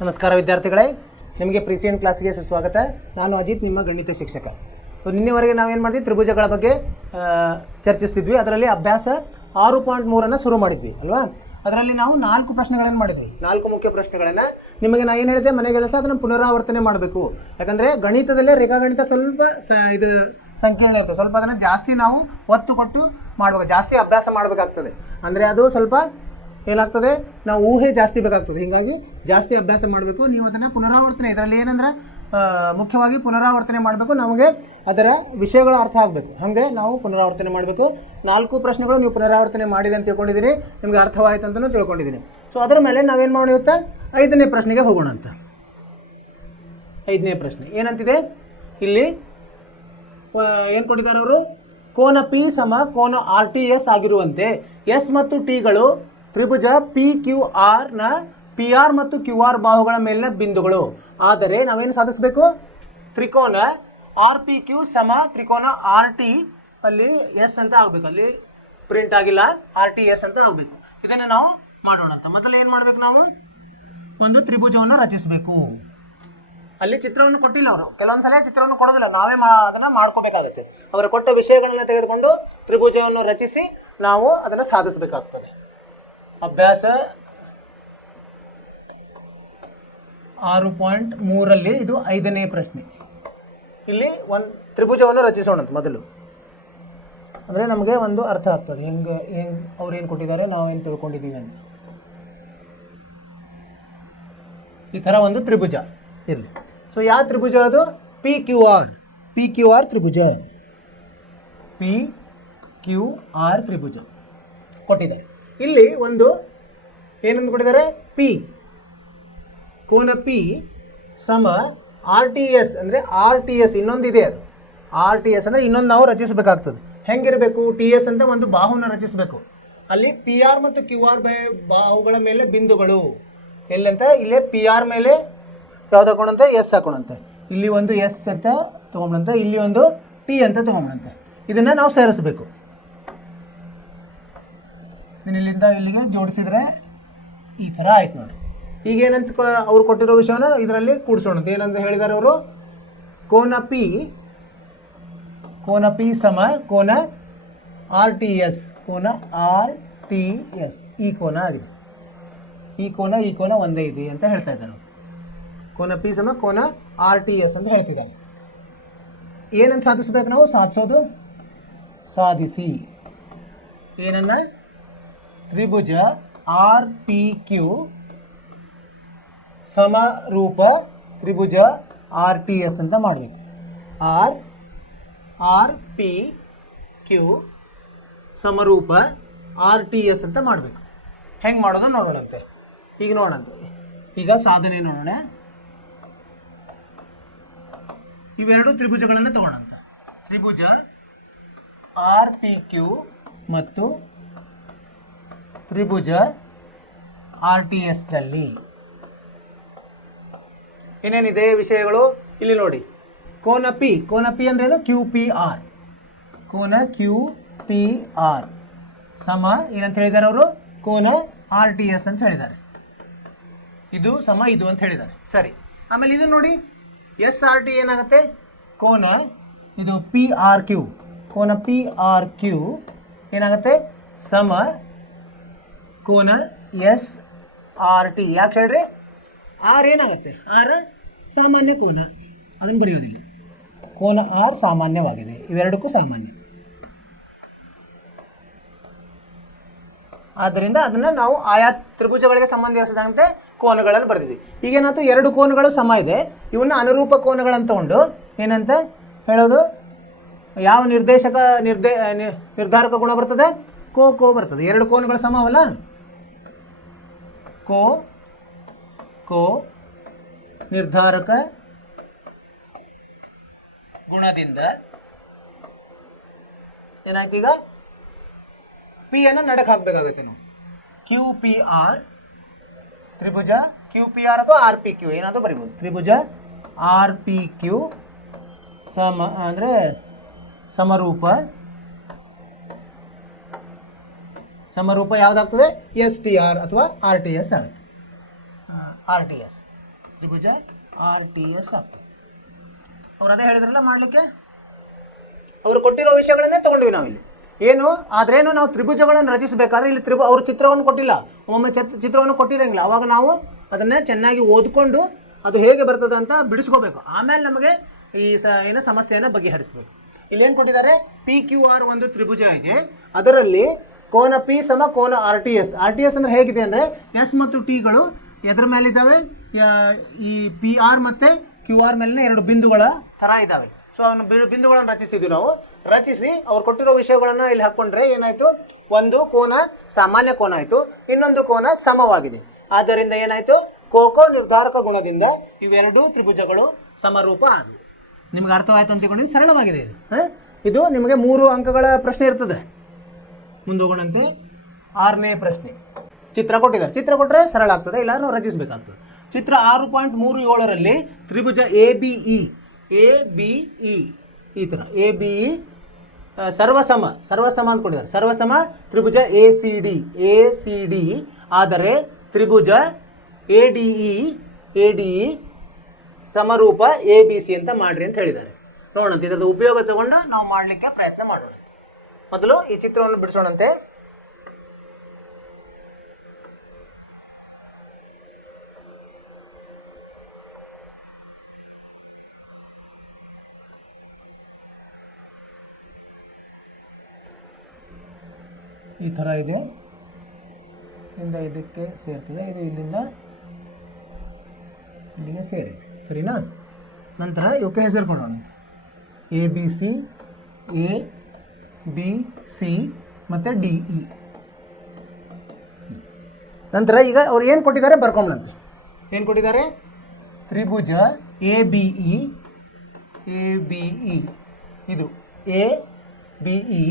ನಮಸ್ಕಾರ ವಿದ್ಯಾರ್ಥಿಗಳೇ, ನಿಮಗೆ ಪ್ರೀಸಿಯನ್ ಕ್ಲಾಸ್ಗೆ ಸ್ವಾಗತ. ನಾನು ಅಜಿತ್, ನಿಮ್ಮ ಗಣಿತ ಶಿಕ್ಷಕ. ಸೊ ನಿನ್ನೆವರೆಗೆ ನಾವೇನು ಮಾಡಿದ್ವಿ, ತ್ರಿಭುಜಗಳ ಬಗ್ಗೆ ಚರ್ಚಿಸ್ತಿದ್ವಿ. ಅದರಲ್ಲಿ ಅಭ್ಯಾಸ 6.3 ಶುರು ಮಾಡಿದ್ವಿ ಅಲ್ವಾ. ಅದರಲ್ಲಿ ನಾವು 4 ಪ್ರಶ್ನೆಗಳನ್ನು ಮಾಡಿದ್ವಿ, 4 ಮುಖ್ಯ ಪ್ರಶ್ನೆಗಳನ್ನು. ನಿಮಗೆ ನಾನು ಏನು ಹೇಳಿದೆ, ಮನೆಗೆಲಸ ಅದನ್ನು ಪುನರಾವರ್ತನೆ ಮಾಡಬೇಕು. ಯಾಕಂದರೆ ಗಣಿತದಲ್ಲೇ ರೇಖಾಗಣಿತ ಸ್ವಲ್ಪ ಇದು ಸಂಕೀರ್ಣ ಇರ್ತದೆ, ಸ್ವಲ್ಪ ಅದನ್ನು ಜಾಸ್ತಿ ನಾವು ಒತ್ತು ಕೊಟ್ಟು ಮಾಡಬೇಕು, ಜಾಸ್ತಿ ಅಭ್ಯಾಸ ಮಾಡಬೇಕಾಗ್ತದೆ. ಅಂದರೆ ಅದು ಸ್ವಲ್ಪ ಏನಾಗ್ತದೆ, ನಾವು ಊಹೆ ಜಾಸ್ತಿ ಬೇಕಾಗ್ತದೆ. ಹೀಗಾಗಿ ಜಾಸ್ತಿ ಅಭ್ಯಾಸ ಮಾಡಬೇಕು. ನೀವು ಅದನ್ನು ಪುನರಾವರ್ತನೆ, ಇದರಲ್ಲಿ ಏನಂದ್ರೆ ಮುಖ್ಯವಾಗಿ ಪುನರಾವರ್ತನೆ ಮಾಡಬೇಕು. ನಮಗೆ ಅದರ ವಿಷಯಗಳು ಅರ್ಥ ಆಗಬೇಕು, ಹಾಗೆ ನಾವು ಪುನರಾವರ್ತನೆ ಮಾಡಬೇಕು. 4 ಪ್ರಶ್ನೆಗಳು ನೀವು ಪುನರಾವರ್ತನೆ ಮಾಡಿದೆ ಅಂತ ತಿಳ್ಕೊಂಡಿದ್ದೀನಿ, ನಿಮಗೆ ಅರ್ಥವಾಯಿತು ಅಂತಲೂ ತಿಳ್ಕೊಂಡಿದ್ದೀನಿ. ಸೊ ಅದರ ಮೇಲೆ ನಾವೇನು ಮಾಡಿರುತ್ತೆ, 5ನೇ ಪ್ರಶ್ನೆಗೆ ಹೋಗೋಣ ಅಂತ. 5ನೇ ಪ್ರಶ್ನೆ ಏನಂತಿದೆ ಇಲ್ಲಿ, ಏನು ಕೊಟ್ಟಿದ್ದಾರೆ ಅವರು, ಕೋನ ಪಿ ಸಮ ಕೋನ RTS ಆಗಿರುವಂತೆ ಎಸ್ ಮತ್ತು ಟಿಗಳು ತ್ರಿಭುಜ PQR ನ PR ಮತ್ತು QR ಬಾಹುಗಳ ಮೇಲಿನ ಬಿಂದುಗಳು. ಆದರೆ ನಾವೇನು ಸಾಧಿಸಬೇಕು, ತ್ರಿಕೋನ RPQ ಸಮ ತ್ರಿಕೋನ RT ಅಲ್ಲಿ ಎಸ್ ಅಂತ ಆಗಬೇಕು. ಅಲ್ಲಿ ಪ್ರಿಂಟ್ ಆಗಿಲ್ಲ, RTS ಅಂತ ಆಗಬೇಕು. ಇದನ್ನು ನಾವು ಮಾಡೋಣ ಅಂತ. ಮೊದಲು ಏನು ಮಾಡಬೇಕು, ನಾವು ಒಂದು ತ್ರಿಭುಜವನ್ನು ರಚಿಸಬೇಕು. ಅಲ್ಲಿ ಚಿತ್ರವನ್ನು ಕೊಟ್ಟಿಲ್ಲ ಅವರು, ಕೆಲವೊಂದ್ಸಲ ಚಿತ್ರವನ್ನು ಕೊಡೋದಿಲ್ಲ, ನಾವೇ ಅದನ್ನು ಮಾಡ್ಕೋಬೇಕಾಗುತ್ತೆ. ಅವರು ಕೊಟ್ಟ ವಿಷಯಗಳನ್ನ ತೆಗೆದುಕೊಂಡು ತ್ರಿಭುಜವನ್ನು ರಚಿಸಿ ನಾವು ಅದನ್ನು ಸಾಧಿಸಬೇಕಾಗ್ತದೆ. ಅಭ್ಯಾಸ 6.3 ಇದು 5ನೇ ಪ್ರಶ್ನೆ. ಇಲ್ಲಿ ಒಂದು ತ್ರಿಭುಜವನ್ನು ರಚಿಸೋಣ ಮೊದಲು, ಅಂದರೆ ನಮಗೆ ಒಂದು ಅರ್ಥ ಆಗ್ತದೆ ಹೆಂಗೆ ಅವ್ರು ಏನು ಕೊಟ್ಟಿದ್ದಾರೆ, ನಾವೇನು ತಿಳ್ಕೊಂಡಿದ್ದೀವಿ ಅಂತ. ಈ ಥರ ಒಂದು ತ್ರಿಭುಜ ಇರಲಿ. ಸೊ ಯಾವ ತ್ರಿಭುಜ ಅದು, PQR ತ್ರಿಭುಜ, PQR ತ್ರಿಭುಜ ಕೊಟ್ಟಿದ್ದಾರೆ. ಇಲ್ಲಿ ಒಂದು ಏನಂದು ಕೊಟ್ಟಿದ್ದಾರೆ, ಪಿ ಕೋನ ಪಿ ಸಮ RTS ಅಂದರೆ RTS ಇನ್ನೊಂದಿದೆ, ಅದು RTS ಅಂದರೆ ಇನ್ನೊಂದು ನಾವು ರಚಿಸಬೇಕಾಗ್ತದೆ. ಹೆಂಗಿರಬೇಕು, TS ಅಂತ ಒಂದು ಬಾಹುನ ರಚಿಸಬೇಕು. ಅಲ್ಲಿ PR ಮತ್ತು QR ಬಾಹುಗಳ ಮೇಲೆ ಬಿಂದುಗಳು ಎಲ್ಲಂತ, ಇಲ್ಲೇ PR ಮೇಲೆ ಯಾವ್ದು ಹಾಕೋಣಂತೆ, S ಹಾಕೋಣಂತೆ. ಇಲ್ಲಿ ಒಂದು S ಅಂತ ತೊಗೊಂಬಂತೆ, ಇಲ್ಲಿ ಒಂದು T ಅಂತ ತೊಗೊಂಬಂತೆ. ಇದನ್ನು ನಾವು ಸೇರಿಸಬೇಕು. ಇಲ್ಲಿಂದ ಇಲ್ಲಿಗೆ ಜೋಡಿಸಿದ್ರೆ ಈ ಥರ ಆಯ್ತು ನೋಡಿ. ಈಗೇನಂತ ಅವ್ರು ಕೊಟ್ಟಿರೋ ವಿಷಯನ ಇದರಲ್ಲಿ ಕೂಡಿಸೋಣ. ಏನಂತ ಹೇಳಿದ್ದಾರೆ ಅವರು, ಕೋನ ಪಿ ಸಮ ಕೋನ RTS, ಕೋನ RTS ಈ ಕೋನ ಆಗಿದೆ. ಈ ಕೋನ ಒಂದೇ ಇದೆ ಅಂತ ಹೇಳ್ತಾ ಇದ್ದಾರೆ. ಕೋನ ಪಿ ಸಮ ಕೋನ RTS ಅಂತ ಹೇಳ್ತಿದ್ದಾರೆ. ಏನಂತ ಸಾಧಿಸ್ಬೇಕು ನಾವು, ಸಾಧಿಸಿ ಏನನ್ನ, ತ್ರಿಭುಜ RPQ ಸಮರೂಪ ತ್ರಿಭುಜ RTS ಅಂತ ಮಾಡಬೇಕು. RPQ ಸಮರೂಪ RTS ಅಂತ ಮಾಡಬೇಕು. ಹೆಂಗೆ ಮಾಡೋದು ನೋಡೋಣಂತೆ. ಈಗ ನೋಡಂತೆ, ಈಗ ಸಾಧನೆ ನೋಡೋಣ. ಇವೆರಡು ತ್ರಿಭುಜಗಳನ್ನು ತಗೋಣಂತ. ತ್ರಿಭುಜ RPQ ಮತ್ತು ತ್ರಿಭುಜ RTS ನಲ್ಲಿ ಏನೇನಿದೆ ವಿಷಯಗಳು ಇಲ್ಲಿ ನೋಡಿ. ಕೋನ ಪಿ ಅಂದ್ರೇನು, QPR, ಕೋನ QPR ಸಮ ಏನಂತ ಹೇಳಿದ್ದಾರೆ ಅವರು, ಕೋನ RTS ಅಂತ ಹೇಳಿದ್ದಾರೆ. ಇದು ಸಮ ಇದು ಅಂತ ಹೇಳಿದ್ದಾರೆ. ಸರಿ, ಆಮೇಲೆ ಇದು ನೋಡಿ, SRT ಏನಾಗುತ್ತೆ, ಕೋನ ಇದು PRQ, ಕೋನ PRQ ಏನಾಗುತ್ತೆ, ಸಮ ಕೋನ SRT. ಯಾಕೆ ಹೇಳ್ರಿ, ಆರ್ ಏನಾಗುತ್ತೆ, ಆರ್ ಸಾಮಾನ್ಯ ಕೋನ, ಅದನ್ನು ಬರೆಯೋದಿಲ್ಲ. ಕೋನ ಆರ್ ಸಾಮಾನ್ಯವಾಗಿದೆ, ಇವೆರಡಕ್ಕೂ ಸಾಮಾನ್ಯ. ಆದ್ದರಿಂದ ಅದನ್ನು ನಾವು ಆಯಾ ತ್ರಿಭುಜಗಳಿಗೆ ಸಂಬಂಧಿಸಿದಂತೆ ಕೋನಗಳನ್ನು ಬರೆದಿದ್ವಿ. ಈಗೇನಾಯ್ತು, 2 ಕೋನಗಳು ಸಮ ಇದೆ, ಇವನ್ನ ಅನುರೂಪ ಕೋನಗಳನ್ನು ತಗೊಂಡು ಏನಂತ ಹೇಳೋದು, ಯಾವ ನಿರ್ಧಾರಕ ಗುಣ ಬರ್ತದೆ, ಕೋ ಬರ್ತದೆ. 2 ಕೋನಗಳು ಸಮವಲ್ಲ, ಕೋ ನಿರ್ಧಾರಕ ಗುಣದಿಂದ ಏನಾಯ್ತು, ಈಗ ಪಿ ಅನ್ನು ನಡಕ್ಕೆ ಹಾಕಬೇಕಾಗುತ್ತೆ ನಾವು. QPR ತ್ರಿಭುಜ QPR ಅಥವಾ RPQ ಏನಾದರೂ ಬರಿಬೋದು. ತ್ರಿಭುಜ RPQ ಅಂದರೆ ಸಮರೂಪ ಸಮರೂಪ ಯಾವುದಾಗ್ತದೆ, STR ಅಥವಾ RTS ಆಗುತ್ತೆ. RTS ತ್ರಿಭುಜ RTS ಆಗ್ತದೆ. ಅವ್ರು ಅದೇ ಹೇಳಿದ್ರಲ್ಲ ಮಾಡಲಿಕ್ಕೆ, ಅವರು ಕೊಟ್ಟಿರೋ ವಿಷಯಗಳನ್ನೇ ತೊಗೊಂಡ್ವಿ ನಾವಿಲ್ಲಿ. ಏನು ಆದ್ರೇನು ನಾವು ತ್ರಿಭುಜಗಳನ್ನು ರಚಿಸಬೇಕಾದ್ರೆ ಇಲ್ಲಿ ಅವ್ರ ಚಿತ್ರವನ್ನು ಕೊಟ್ಟಿಲ್ಲ, ಒಮ್ಮೆ ಚಿತ್ರವನ್ನು ಕೊಟ್ಟಿರಂಗಿಲ್ಲ. ಅವಾಗ ನಾವು ಅದನ್ನೇ ಚೆನ್ನಾಗಿ ಓದ್ಕೊಂಡು ಅದು ಹೇಗೆ ಬರ್ತದೆ ಅಂತ ಬಿಡಿಸ್ಕೋಬೇಕು. ಆಮೇಲೆ ನಮಗೆ ಈ ಏನೋ ಸಮಸ್ಯೆಯನ್ನು ಬಗೆಹರಿಸಬೇಕು. ಇಲ್ಲೇನು ಕೊಟ್ಟಿದ್ದಾರೆ, PQR ಒಂದು ತ್ರಿಭುಜ ಇದೆ, ಅದರಲ್ಲಿ ಕೋನ P ಸಮ ಕೋನ RTS. RTS ಅಂದ್ರೆ ಹೇಗಿದೆ ಅಂದರೆ S ಮತ್ತು Tಗಳು ಎದ್ರ ಮೇಲಿದ್ದಾವೆ, ಈ PR ಮತ್ತು QR ಮೇಲಿನ ಎರಡು ಬಿಂದುಗಳ ಥರ ಇದ್ದಾವೆ. ಸೊ ಅವನು ಬಿಂದುಗಳನ್ನು ರಚಿಸಿದ್ವಿ ನಾವು. ರಚಿಸಿ ಅವ್ರು ಕೊಟ್ಟಿರೋ ವಿಷಯಗಳನ್ನು ಇಲ್ಲಿ ಹಾಕ್ಕೊಂಡ್ರೆ ಏನಾಯಿತು, ಒಂದು ಕೋನ ಸಾಮಾನ್ಯ ಕೋನ ಆಯಿತು, ಇನ್ನೊಂದು ಕೋನ ಸಮವಾಗಿದೆ. ಆದ್ದರಿಂದ ಏನಾಯಿತು, ಕೋಕೋ ನಿರ್ಧಾರಕ ಗುಣದಿಂದ ಇವೆರಡು ತ್ರಿಭುಜಗಳು ಸಮರೂಪ ಆದವು. ನಿಮ್ಗೆ ಅರ್ಥವಾಯ್ತು ಅಂತ ತಿಳ್ಕೊಂಡು ಸರಳವಾಗಿದೆ ಇದು. ಇದು ನಿಮಗೆ 3 ಅಂಕಗಳ ಪ್ರಶ್ನೆ ಇರ್ತದೆ. ಮುಂದೋಗೋಣಂತೆ 6ನೇ ಪ್ರಶ್ನೆ. ಚಿತ್ರ ಕೊಟ್ಟಿದ್ದಾರೆ, ಚಿತ್ರ ಕೊಟ್ಟರೆ ಸರಳ ಆಗ್ತದೆ, ಇಲ್ಲ ನಾವು ರಚಿಸಬೇಕಾಗ್ತದೆ. ಚಿತ್ರ 6.37ರಲ್ಲಿ ತ್ರಿಭುಜ ABE ಈ ಥರ ABE ಸರ್ವಸಮ ಅಂತ ಕೊಟ್ಟಿದ್ದಾರೆ. ಸರ್ವಸಮ ತ್ರಿಭುಜ ACD ಆದರೆ ತ್ರಿಭುಜ ADE ಸಮರೂಪ ABC ಅಂತ ಮಾಡ್ರಿ ಅಂತ ಹೇಳಿದ್ದಾರೆ. ನೋಡೋಣ ಇದರದ ಉಪಯೋಗ ತಗೊಂಡು ನಾವು ಮಾಡಲಿಕ್ಕೆ ಪ್ರಯತ್ನ ಮಾಡೋಣ. ಮೊದಲು ಈ ಚಿತ್ರವನ್ನು ಬಿಡಿಸೋಣಂತೆ. ಈ ಥರ ಇದೆ, ಇಲ್ಲಿಂದ ಇದಕ್ಕೆ ಸೇರ್ತಿದೆ, ಇದು ಇಲ್ಲಿಂದ ಇಲ್ಲಿಗೆ ಸೇರಿದೆ, ಸರಿನಾ? ನಂತರ ಇವಕ್ಕೆ ಹೆಸರು ಕೊಡೋಣ, ABC, ABC ಮತ್ತು DE. ನಂತರ ಈಗ ಅವ್ರು ಏನು ಕೊಟ್ಟಿದ್ದಾರೆ ಬರ್ಕೊಂಬಂತೆ. ಏನು ಕೊಟ್ಟಿದ್ದಾರೆ, ತ್ರಿಭುಜ ABE ಇದು ABE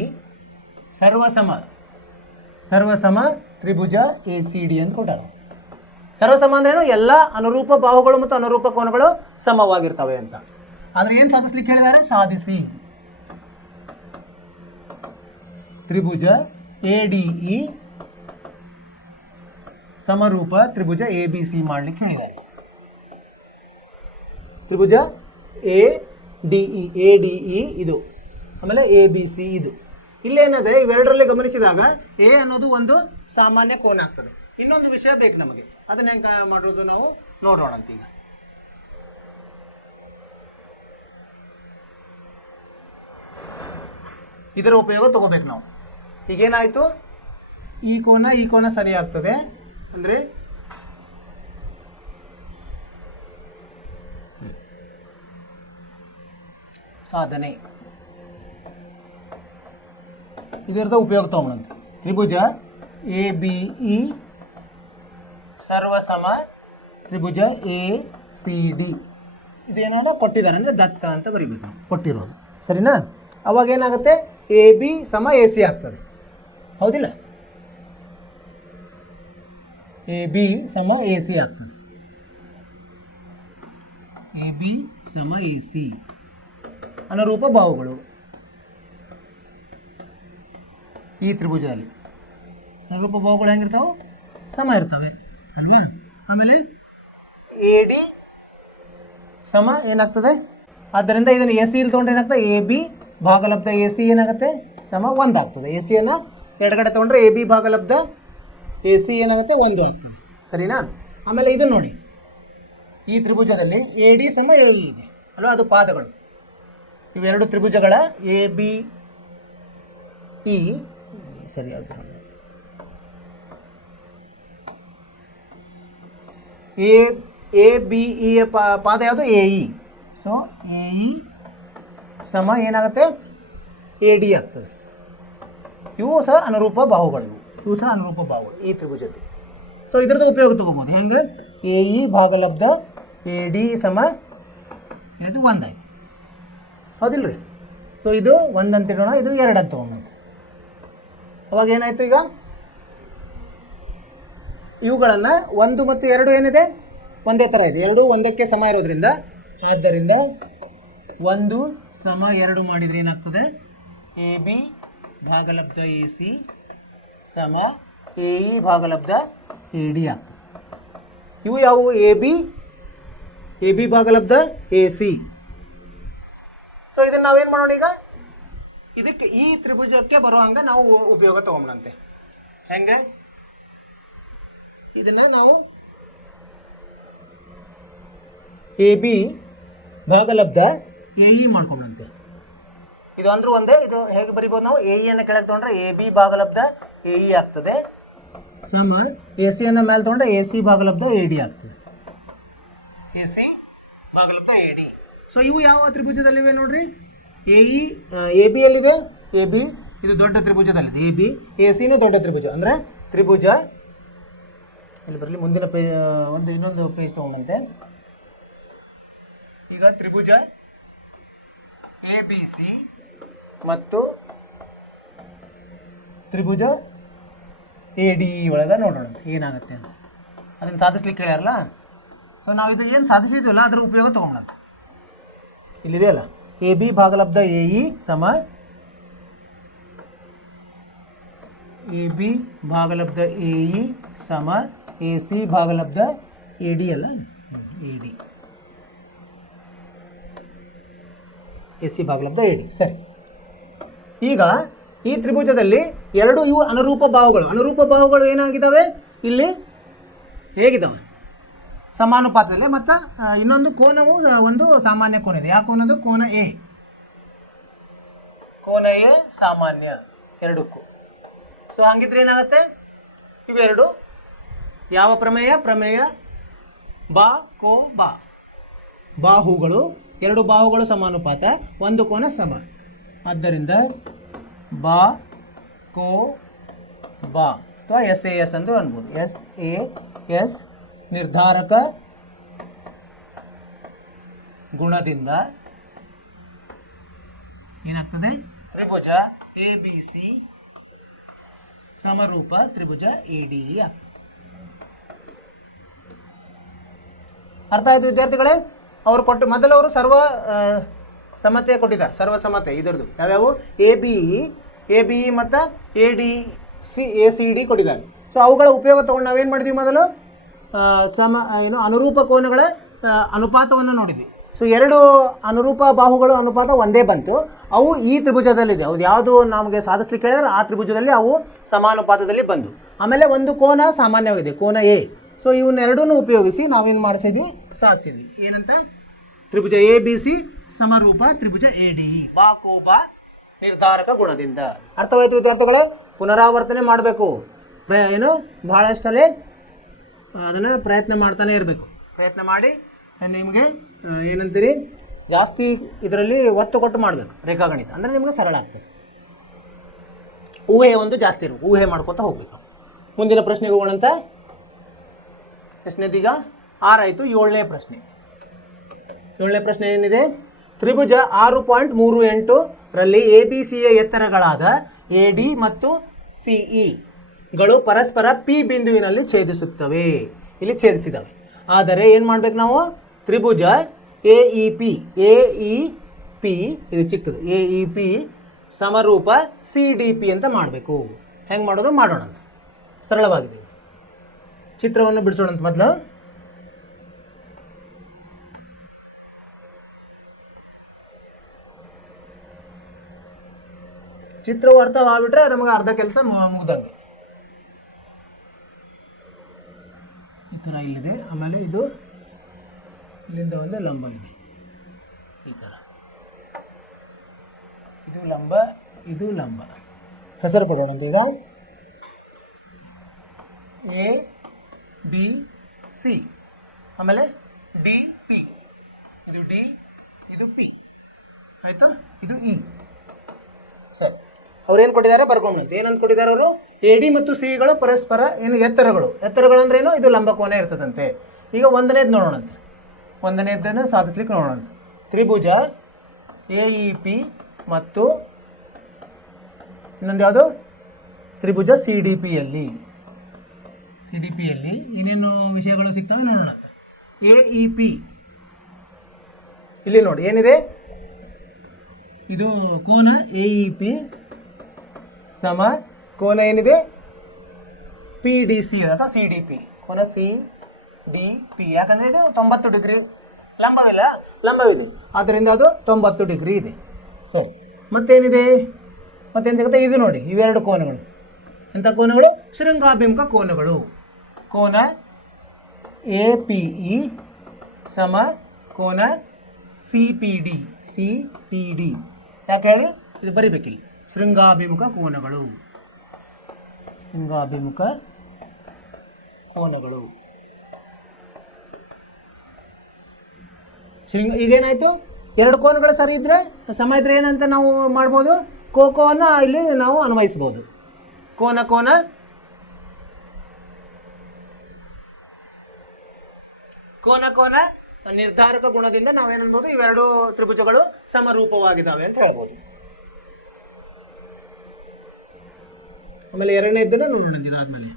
ಸರ್ವಸಮ ತ್ರಿಭುಜ ACD ಅಂತ ಕೊಟ್ಟಾರ. ಸರ್ವಸಮ ಅಂದ್ರೇನು, ಎಲ್ಲ ಅನುರೂಪ ಬಾಹುಗಳು ಮತ್ತು ಅನುರೂಪ ಕೋನಗಳು ಸಮವಾಗಿರ್ತವೆ ಅಂತ. ಆದರೆ ಏನು ಸಾಧಿಸ್ಲಿಕ್ಕೆ ಹೇಳಿದ್ದಾರೆ, ಸಾಧಿಸಿ ತ್ರಿಭುಜ ADE ಸಮರೂಪ ತ್ರಿಭುಜ ABC ಮಾಡಲಿಕ್ಕೆ ಹೇಳಿದ್ದಾರೆ. ತ್ರಿಭುಜ ADE ಇದು, ಆಮೇಲೆ ABC ಇದು. ಇಲ್ಲೇನದೆ, ಇವೆರಡರಲ್ಲಿ ಗಮನಿಸಿದಾಗ A ಅನ್ನೋದು ಒಂದು ಸಾಮಾನ್ಯ ಕೋನ ಆಗ್ತದೆ. ಇನ್ನೊಂದು ವಿಷಯ ಬೇಕು ನಮಗೆ, ಅದನ್ನ ಹೆಂಗೆ ಮಾಡೋದು ನಾವು ನೋಡೋಣ ಅಂತ. ಈಗ ಇದರ ಉಪಯೋಗ ತಗೋಬೇಕು ನಾವು. ಈಗೇನಾಯಿತು, ಈ ಕೋನ ಸರಿ ಆಗ್ತದೆ ಅಂದರೆ ಸಾಧನೆ. ಇದರದ ಉಪಯೋಗ ತಗೊಂಡಂತೆ ತ್ರಿಭುಜ ABE ಸರ್ವಸಮ ತ್ರಿಭುಜ ACD ಇದೇನೋ ಕೊಟ್ಟಿದ್ದಾರೆ ಅಂದರೆ ದತ್ತ ಅಂತ ಬರೀಬೇಕು, ಕೊಟ್ಟಿರೋದು, ಸರಿನಾ? ಅವಾಗ ಏನಾಗುತ್ತೆ, AB ಸಮ AC ಆಗ್ತದೆ, ಹೌದಿಲ್ಲ? AB ಸಮ AC ಆಗ್ತದೆ, AB ಸಮ AC ಅನುರೂಪ ಬಾಹುಗಳು ಈ ತ್ರಿಭುಜದಲ್ಲಿ. ಅನುರೂಪ ಬಾಹುಗಳು ಹೆಂಗಿರ್ತಾವೆ, ಸಮ ಇರ್ತವೆ ಅಲ್ವಾ? ಆಮೇಲೆ AD ಸಮ ಏನಾಗ್ತದೆ, ಆದ್ದರಿಂದ ಇದನ್ನು AC ಇಲ್ಲಿ ತೊಗೊಂಡ್ರೆ ಏನಾಗ್ತದೆ, AB ಭಾಗಲಬ್ಧ AC ಏನಾಗುತ್ತೆ, ಸಮ 1 ಆಗ್ತದೆ. ACಯನ್ನು ಎಡಗಡೆ ತೊಗೊಂಡ್ರೆ AB ಭಾಗಲಬ್ಧ AC ಏನಾಗುತ್ತೆ, 1 ಆಗ್ತದೆ, ಸರಿನಾ? ಆಮೇಲೆ ಇದು ನೋಡಿ, ಈ ತ್ರಿಭುಜದಲ್ಲಿ AD ಸಮ AE ಇದೆ ಅಲ್ವಾ, ಅದು ಪಾದಗಳು. ಇವೆರಡು ತ್ರಿಭುಜಗಳ ABE ಸರಿ ಆಗ್ತದೆ. ABE ಪಾದ ಯಾವುದು, AE. ಸೊ AE ಸಮ ಏನಾಗುತ್ತೆ, AD ಆಗ್ತದೆ. ಇವು ಸಹ ಅನುರೂಪ ಬಾಹುಗಳು, ಈ ತ್ರಿಭುಜದ್ದು. ಸೊ ಇದರದ್ದು ಉಪಯೋಗ ತಗೋಬೋದು ಹೆಂಗೆ, AE ಭಾಗಲಬ್ಧ AD ಸಮ ಇದು 1 ಆಯ್ತು, ಹೌದಿಲ್ಲ ರೀ? ಸೊ ಇದು 1 ಅಂತ ಇಡೋಣ, ಇದು 2 ಅಂತ ತಗೊಂಬಂತ. ಅವಾಗ ಏನಾಯಿತು, ಈಗ ಇವುಗಳನ್ನು 1 ಮತ್ತು 2 ಏನಿದೆ ಒಂದೇ ಥರ ಇದೆ, 2 ಒಂದಕ್ಕೆ ಸಮ ಇರೋದ್ರಿಂದ, ಆದ್ದರಿಂದ 1 ಸಮ 2 ಮಾಡಿದರೆ ಏನಾಗ್ತದೆ, AB ಭಾಗಲಬ್ಧ AC ಸಮ AE ಭಾಗಲಬ್ಧ AD ಆಗ್ತದೆ. ಇವು ಯಾವುವು, AB ಎ ಬಿ ಭಾಗಲಬ್ಧ ಎ ಸಿ. ಸೊ ಇದನ್ನ ನಾವೇನು ಮಾಡೋಣ ಈಗ, ಇದಕ್ಕೆ ಈ ತ್ರಿಭುಜಕ್ಕೆ ಬರೋ ಹಂಗೆ ನಾವು ಉಪಯೋಗ ತಗೊಂಡಂತೆ. ಹೆಂಗೆ ಇದನ್ನ ನಾವು ಎ ಬಿ ಭಾಗಲಬ್ಧ ಎ ಇ ಮಾಡ್ಕೊಂಡಂತೆ. ಇದು ಅಂದ್ರೂ ಒಂದೇ. ಇದು ಹೇಗೆ ಬರಿಬೋದು ನಾವು, ಎ ಇ ಅನ್ನು ಕೆಳಗೆ ತೊಗೊಂಡ್ರೆ ಎ ಬಿ ಭಾಗಲಬ್ಧ ಎ ಇ ಆಗ್ತದೆ, ಸಮ ಎ ಸಿ ಅನ್ನು ಮೇಲೆ ತೊಗೊಂಡ್ರೆ ಎ ಸಿ ಭಾಗಲಬ್ಧ ಎ ಡಿ ಆಗ್ತದೆ. ಎ ಸಿ ಭಾಗಲಬ್ಧ ಎ ಡಿ. ಸೊ ಇವು ಯಾವ ತ್ರಿಭುಜದಲ್ಲಿವೆ ನೋಡ್ರಿ, ಎ ಇ ಎ ಬಿ ಎಲ್ಲಿದೆ, ಎ ಬಿ ಇದು ದೊಡ್ಡ ತ್ರಿಭುಜದಲ್ಲಿದೆ, ಎ ಬಿ. ಎ ಸಿನೂ ದೊಡ್ಡ ತ್ರಿಭುಜ ಅಂದರೆ ತ್ರಿಭುಜ ಇಲ್ಲಿ ಬರಲಿ. ಮುಂದಿನ ಇನ್ನೊಂದು ಪೇಜ್ ತೊಗೊಂಡಂತೆ. ಈಗ ತ್ರಿಭುಜ ಎ ಬಿ ಸಿ ಮತ್ತು ತ್ರಿಭುಜ ಎ ಡಿ ಒಳಗೆ ನೋಡೋಣ ಏನಾಗುತ್ತೆ ಅಂತ. ಅದನ್ನು ಸಾಧಿಸ್ಲಿಕ್ಕೆ ಹೇಳ್ಯಾರಲ್ಲ. ಸೊ ನಾವು ಇದು ಏನು ಸಾಧಿಸಿದ್ವಲ್ಲ ಅದರ ಉಪಯೋಗ ತೊಗೊಂಡಂತ. ಇಲ್ಲಿದೆಯಲ್ಲ, ಎ ಬಿ ಭಾಗಲಬ್ಧ ಎ ಇ ಸಮ ಎ ಬಿ ಭಾಗಲಬ್ಧ ಎ ಇ ಸಮ ಎ ಸಿ ಭಾಗಲಬ್ಧ ಎ ಡಿ ಅಲ್ಲ, ಎ ಡಿ, ಎ ಸಿ ಭಾಗಲಬ್ಧ ಎ ಡಿ. ಸರಿ, ಈಗ ಈ ತ್ರಿಭುಜದಲ್ಲಿ ಎರಡು ಇವು ಅನುರೂಪ ಬಾಹುಗಳು. ಅನುರೂಪ ಬಾಹುಗಳು ಏನಾಗಿದ್ದಾವೆ ಇಲ್ಲಿ, ಹೇಗಿದ್ದಾವೆ ಸಮಾನುಪಾತದಲ್ಲಿ. ಮತ್ತು ಇನ್ನೊಂದು ಕೋನವು ಒಂದು ಸಾಮಾನ್ಯ ಕೋನ ಇದೆ. ಯಾವ ಕೋನದು, ಕೋನ ಎ. ಕೋನ ಎ ಸಾಮಾನ್ಯ ಎರಡಕ್ಕೂ. ಸೊ ಹಂಗಿದ್ರೆ ಏನಾಗುತ್ತೆ, ಇವೆರಡು ಯಾವ ಪ್ರಮೇಯ, ಪ್ರಮೇಯ ಬಾ ಕೋ ಬಾ, ಬಾಹುಗಳು, ಎರಡು ಬಾಹುಗಳು ಸಮಾನುಪಾತ, ಒಂದು ಕೋನ ಸಮ. ಆದ್ದರಿಂದ ಬಾ ಕೋ ಬಾ ಅಥವಾ ಎಸ್ ಎ ಎಸ್ ಅಂದರೂ ಅನ್ಬೋದು. ಎಸ್ ಎ ಎಸ್ ನಿರ್ಧಾರಕ ಗುಣದಿಂದ ಏನಾಗ್ತದೆ, ತ್ರಿಭುಜ ಎ ಬಿ ಸಿ ಸಮರೂಪ ತ್ರಿಭುಜ ಎ ಡಿ ಇ ಆಗ್ತದೆ. ಅರ್ಥ ಆಯ್ತು ವಿದ್ಯಾರ್ಥಿಗಳೇ? ಅವರು ಕೊಟ್ಟು ಮೊದಲು ಅವರು ಸರ್ವ ಸಮತೆ ಕೊಟ್ಟಿದ್ದಾರೆ. ಸರ್ವ ಸಮತೆ ಇದರದ್ದು ಯಾವ್ಯಾವು, ಎ ಬಿ ಇ ಮತ್ತು A D C A C D ಕೊಟ್ಟಿದ್ದಾರೆ. ಸೊ ಅವುಗಳ ಉಪಯೋಗ ತೊಗೊಂಡು ನಾವೇನು ಮಾಡಿದ್ವಿ, ಮೊದಲು ಅನುರೂಪ ಕೋನಗಳ ಅನುಪಾತವನ್ನು ನೋಡಿದ್ವಿ. ಸೊ ಎರಡು ಅನುರೂಪ ಬಾಹುಗಳು ಅನುಪಾತ ಒಂದೇ ಬಂತು. ಅವು ಈ ತ್ರಿಭುಜದಲ್ಲಿದೆ. ಅವು ಯಾವುದು ನಮಗೆ ಸಾಧಿಸ್ಲಿಕ್ಕೆ ಹೇಳಿದ್ರೆ ಆ ತ್ರಿಭುಜದಲ್ಲಿ ಅವು ಸಮಾನುಪಾತದಲ್ಲಿ ಬಂದು. ಆಮೇಲೆ ಒಂದು ಕೋನ ಸಾಮಾನ್ಯವಾಗಿದೆ, ಕೋನ ಎ. ಸೊ ಇವನ್ನೆರಡೂ ಉಪಯೋಗಿಸಿ ನಾವೇನು ಮಾಡಿಸಿದ್ವಿ, ಸಾಧಿಸಿದ್ವಿ. ಏನಂತ, ತ್ರಿಭುಜ ಎ ಬಿ ಸಿ ಸಮರೂಪ ತ್ರಿಭುಜ ಎ ಡಿ ಇ ಬಾ ಕೋ ಬಾ ನಿರ್ಧಾರಕ ಗುಣದಿಂದ. ಅರ್ಥವಾಯಿತು ವಿದ್ಯಾರ್ಥಿಗಳು? ಪುನರಾವರ್ತನೆ ಮಾಡಬೇಕು. ಬಹಳಷ್ಟಲ್ಲೇ ಅದನ್ನು ಪ್ರಯತ್ನ ಮಾಡ್ತಾನೆ ಇರಬೇಕು. ಪ್ರಯತ್ನ ಮಾಡಿ ನಿಮಗೆ ಏನಂತೀರಿ, ಜಾಸ್ತಿ ಇದರಲ್ಲಿ ಒತ್ತು ಕೊಟ್ಟು ಮಾಡಬೇಕು ರೇಖಾಗಣಿತ. ಅಂದರೆ ನಿಮಗೆ ಸರಳ ಆಗ್ತದೆ. ಊಹೆ ಒಂದು ಜಾಸ್ತಿ ಇರಬೇಕು, ಊಹೆ ಮಾಡ್ಕೊತಾ ಹೋಗ್ಬೇಕು. ಮುಂದಿನ ಪ್ರಶ್ನೆಗೆ ಹೋಗೋಣಂತ. ಎಷ್ಟನೇದೀಗ 6 ಆಯಿತು. 7ನೇ ಪ್ರಶ್ನೆ. 7ನೇ ಪ್ರಶ್ನೆ ಏನಿದೆ, ತ್ರಿಭುಜ 6.38 ರಲ್ಲಿ ಎ ಬಿ ಸಿಯ ಎತ್ತರಗಳಾದ ಎ ಡಿ ಮತ್ತು ಸಿ ಇಗಳು ಪರಸ್ಪರ ಪಿ ಬಿಂದುವಿನಲ್ಲಿ ಛೇದಿಸುತ್ತವೆ. ಇಲ್ಲಿ ಛೇದಿಸಿದವೆ. ಆದರೆ ಏನು ಮಾಡ್ಬೇಕು ನಾವು, ತ್ರಿಭುಜ ಎ ಇ ಪಿ ಇದು ಚಿಕ್ಕದು, ಎ ಇ ಪಿ ಸಮರೂಪ ಸಿ ಡಿ ಪಿ ಅಂತ ಮಾಡಬೇಕು. ಹೆಂಗೆ ಮಾಡೋದು ಮಾಡೋಣ ಅಂತ. ಸರಳವಾಗಿದೆ. ಚಿತ್ರವನ್ನು ಬಿಡಿಸೋಣಂತ. ಮೊದಲು ಚಿತ್ರವು ಅರ್ಥವಾಗ್ಬಿಟ್ರೆ ನಮಗೆ ಅರ್ಧ ಕೆಲಸ ಮುಗ್ದಂಗೆ. ಈ ಥರ ಇಲ್ಲಿದೆ. ಆಮೇಲೆ ಇದು ಇಲ್ಲಿಂದ ಒಂದು ಲಂಬ ಇದೆ, ಈ ಥರ. ಇದು ಲಂಬ, ಇದು ಲಂಬ. ಹೆಸರು ಕೊಡೋಣ ಈಗ. ಎ ಬಿ ಸಿ, ಆಮೇಲೆ ಡಿ ಪಿ, ಇದು ಡಿ, ಇದು ಪಿ, ಆಯಿತಾ? ಇದು ಇ. ಸರಿ, ಅವ್ರೇನು ಕೊಟ್ಟಿದ್ದಾರೆ ಬರ್ಕೊಂಡಂತೆ. ಏನಂತ ಕೊಟ್ಟಿದ್ದಾರೆ ಅವರು, ಎ ಡಿ ಮತ್ತು ಸಿಗಳು ಪರಸ್ಪರ ಏನು ಎತ್ತರಗಳು ಅಂದ್ರೆ ಏನು, ಇದು ಲಂಬಕೋನ ಇರ್ತದಂತೆ. ಈಗ ಒಂದನೇದು ನೋಡೋಣಂತೆ. ಒಂದನೇದನ್ನು ಸಾಧಿಸ್ಲಿಕ್ಕೆ ನೋಡೋಣ. ತ್ರಿಭುಜ ಎ ಇ ಪಿ ಮತ್ತು ಇನ್ನೊಂದು ಯಾವುದು, ತ್ರಿಭುಜ ಸಿ ಡಿ ಪಿಯಲ್ಲಿ ಏನೇನು ವಿಷಯಗಳು ಸಿಗ್ತವೆ ನೋಡೋಣ. ಎ ಇ ಪಿ ಇಲ್ಲಿ ನೋಡಿ ಏನಿದೆ, ಇದು ಕೋನ ಎ ಇ ಪಿ ಸಮ ಕೋನ ಏನಿದೆ ಪಿ ಡಿ ಸಿ ಅಥವಾ ಸಿ ಡಿ ಪಿ, ಕೋನ ಸಿ ಡಿ ಪಿ. ಯಾಕಂದರೆ ಇದು 90 ಡಿಗ್ರಿ ಲಂಬವಿಲ್ಲ, ಲಂಬವಿದೆ, ಆದ್ದರಿಂದ ಅದು 90 ಡಿಗ್ರಿ ಇದೆ. ಸರಿ, ಮತ್ತೇನಿದೆ, ಮತ್ತೇನು ಸಿಗುತ್ತೆ? ಇದು ನೋಡಿ, ಇವೆರಡು ಕೋನಗಳು. ಎಂಥ ಕೋನಗಳು? ಶೃಂಗಾಭಿಮುಖ ಕೋನಗಳು. ಕೋನ ಎ ಪಿ ಇ ಸಮ ಕೋನ C P D. C P D ಯಾಕೆ ಹೇಳಿ, ಇದು ಬರಿಬೇಕಿಲ್ಲ. ಶೃಂಗಾಭಿಮುಖ ಕೋನಗಳು, ಶೃಂಗಾಭಿಮುಖ ಕೋನಗಳು. ಈಗೇನಾಯಿತು? ಎರಡು ಕೋನಗಳು ಸರಿ ಇದ್ದರೆ, ಸಮ ಇದ್ರೆ ಏನಂತ ನಾವು ಮಾಡ್ಬೋದು? ಕೋನ ಇಲ್ಲಿ ನಾವು ಅನ್ವಯಿಸ್ಬೋದು. ಕೋನ ಕೋನ ಕೋನ ಕೋನ ನಿರ್ಧಾರಕ ಗುಣದಿಂದ ನಾವೇನನ್ಬೋದು? ಇವೆರಡು ತ್ರಿಭುಜಗಳು ಸಮರೂಪವಾಗಿದ್ದಾವೆ ಅಂತ ಹೇಳ್ಬೋದು. ಆಮೇಲೆ ಎರಡನೇದನ್ನ ನೋಡೋಣ ಇದಾದ್ಮೇಲೆ.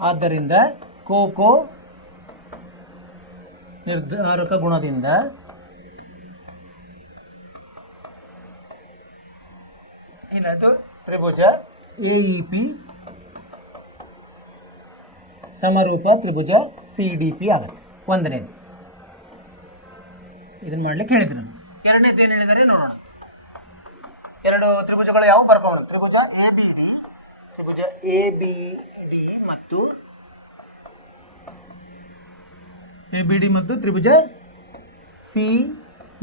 ಆದ್ದರಿಂದ ಕೋಕೋ ನಿರ್ಧಾರಕ ಗುಣದಿಂದ ಇನ್ನದು ತ್ರಿಭುಜ ಎ ಇ ಪಿ ಸಮರೂಪ ತ್ರಿಭುಜ ಸಿ ಡಿ ಪಿ ಆಗುತ್ತೆ. ಒಂದನೇದು ಇದನ್ನ ಮಾಡ್ಲಿಕ್ಕೆ ಹೇಳಿದ್ರು. ಎರಡನೇದು ಏನು ಹೇಳಿದ್ದಾರೆ ನೋಡೋಣ. ಎರಡು ತ್ರಿಭುಜಗಳು ಯಾವ ಬರ್ಕೊಂಡು? ತ್ರಿಭುಜ ಎ ಬಿ ಡಿ, ತ್ರಿಭುಜ ಎ ಬಿ ಡಿ ಮತ್ತು ಎ ಬಿ ಡಿ ಮತ್ತು ತ್ರಿಭುಜ C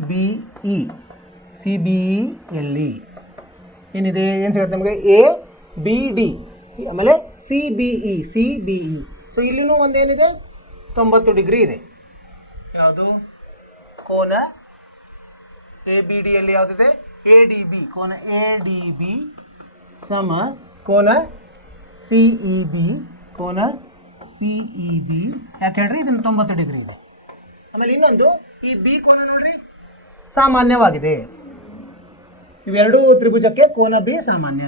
B E. C B ಯಲ್ಲಿ ಏನಿದೆ? ಏನು ಸಿಗುತ್ತೆ ನಮಗೆ? ಎ ಬಿ ಡಿ ಆಮೇಲೆ C B E. C B E. So ಇಲ್ಲಿನೂ ಒಂದೇನಿದೆ? 90 ಡಿಗ್ರಿ ಇದೆ. ಯಾವುದು? ಕೋನ ಎ ಬಿ ಡಿಯಲ್ಲಿ ಯಾವುದಿದೆ? A D B. ಕೋನ ಎ ಡಿ ಬಿ ಸಮ ಕೋನ ಸಿ ಇ ಬಿ. ಕೋನ ಸಿ ಇ ಬಿ ಯಾಕೆ ಹೇಳ್ರಿ? ಇದನ್ನು 90 ಡಿಗ್ರಿ ಇದೆ. ಆಮೇಲೆ ಇನ್ನೊಂದು ಈ ಬಿ ಕೋನ ನೋಡ್ರಿ ಸಾಮಾನ್ಯವಾಗಿದೆ. ಇವೆರಡೂ ತ್ರಿಭುಜಕ್ಕೆ ಕೋನ ಬಿ ಸಾಮಾನ್ಯ.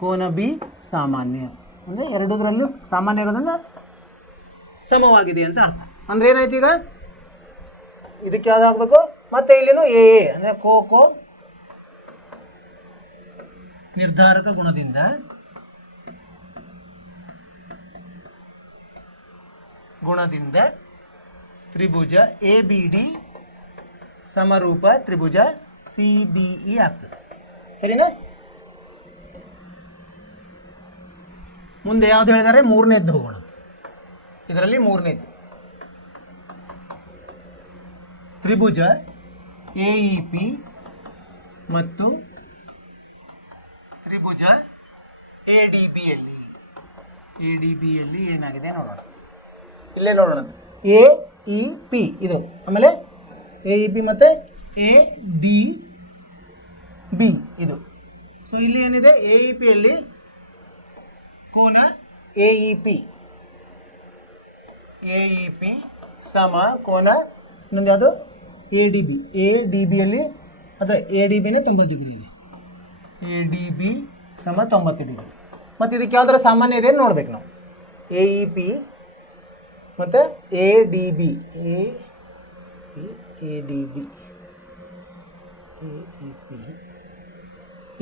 ಕೋನ ಬಿ ಸಾಮಾನ್ಯ ಅಂದರೆ ಎರಡೂದರಲ್ಲೂ ಸಾಮಾನ್ಯ ಇರೋದ್ರಿಂದ ಸಮವಾಗಿದೆ ಅಂತ ಅರ್ಥ. ಅಂದ್ರೆ ಏನಾಯ್ತು? ಈಗ ಇದಕ್ಕೆ ಯಾವ್ದು ಹಾಕ್ಬೇಕು? ಮತ್ತೆ ಇಲ್ಲಿನೂ ಎ ಅಂದರೆ ಕೋಕೋ ನಿರ್ಧಾರಕ ಗುಣದಿಂದ ತ್ರಿಭುಜ ಎ ಬಿ ಡಿ ಸಮರೂಪ ತ್ರಿಭುಜ ಸಿ ಬಿ ಇ ಆಗ್ತದೆ. ಸರಿನಾ? ಮುಂದೆ ಯಾವ್ದು ಹೇಳಿದ್ದಾರೆ? ಮೂರನೇದ್ದು ಹೋಗೋಣ. ಇದರಲ್ಲಿ ಮೂರನೇದ್ದು ತ್ರಿಭುಜ ಎ ಇ ಪಿ ಮತ್ತು ತ್ರಿಭುಜ ಎ ಡಿ ಬಿಯಲ್ಲಿ. ಎ ಡಿ ಬಿಯಲ್ಲಿ ಏನಾಗಿದೆ ನೋಡೋಣ. ಇಲ್ಲೇ ನೋಡೋಣ. ಎ ಇ ಪಿ ಇದು, ಆಮೇಲೆ ಎ ಇ ಪಿ ಮತ್ತು ಎ ಡಿ ಬಿ ಇದು. ಸೊ ಇಲ್ಲಿ ಏನಿದೆ? ಎ ಇ ಪಿಯಲ್ಲಿ ಕೋನ A E P. A E P ಸಮ ಕೋನ ಇನ್ನೊಂದು ಯಾವುದು? A D B. A D ಬಿಯಲ್ಲಿ ಅಥವಾ ಎ ಡಿ ಬಿನೇ 90 ಡಿಗ್ರಿ ಇದೆ. ಎ ಡಿ ಬಿ ಸಮ 90 ಡಿಗ್ರಿ. ಮತ್ತು ಇದಕ್ಕೆ ಯಾವ್ದಾರ ಸಾಮಾನ್ಯ ಇದೆ ನೋಡ್ಬೇಕು ನಾವು. ಎ ಇ ಪಿ ಮತ್ತು A D B. A D B A E P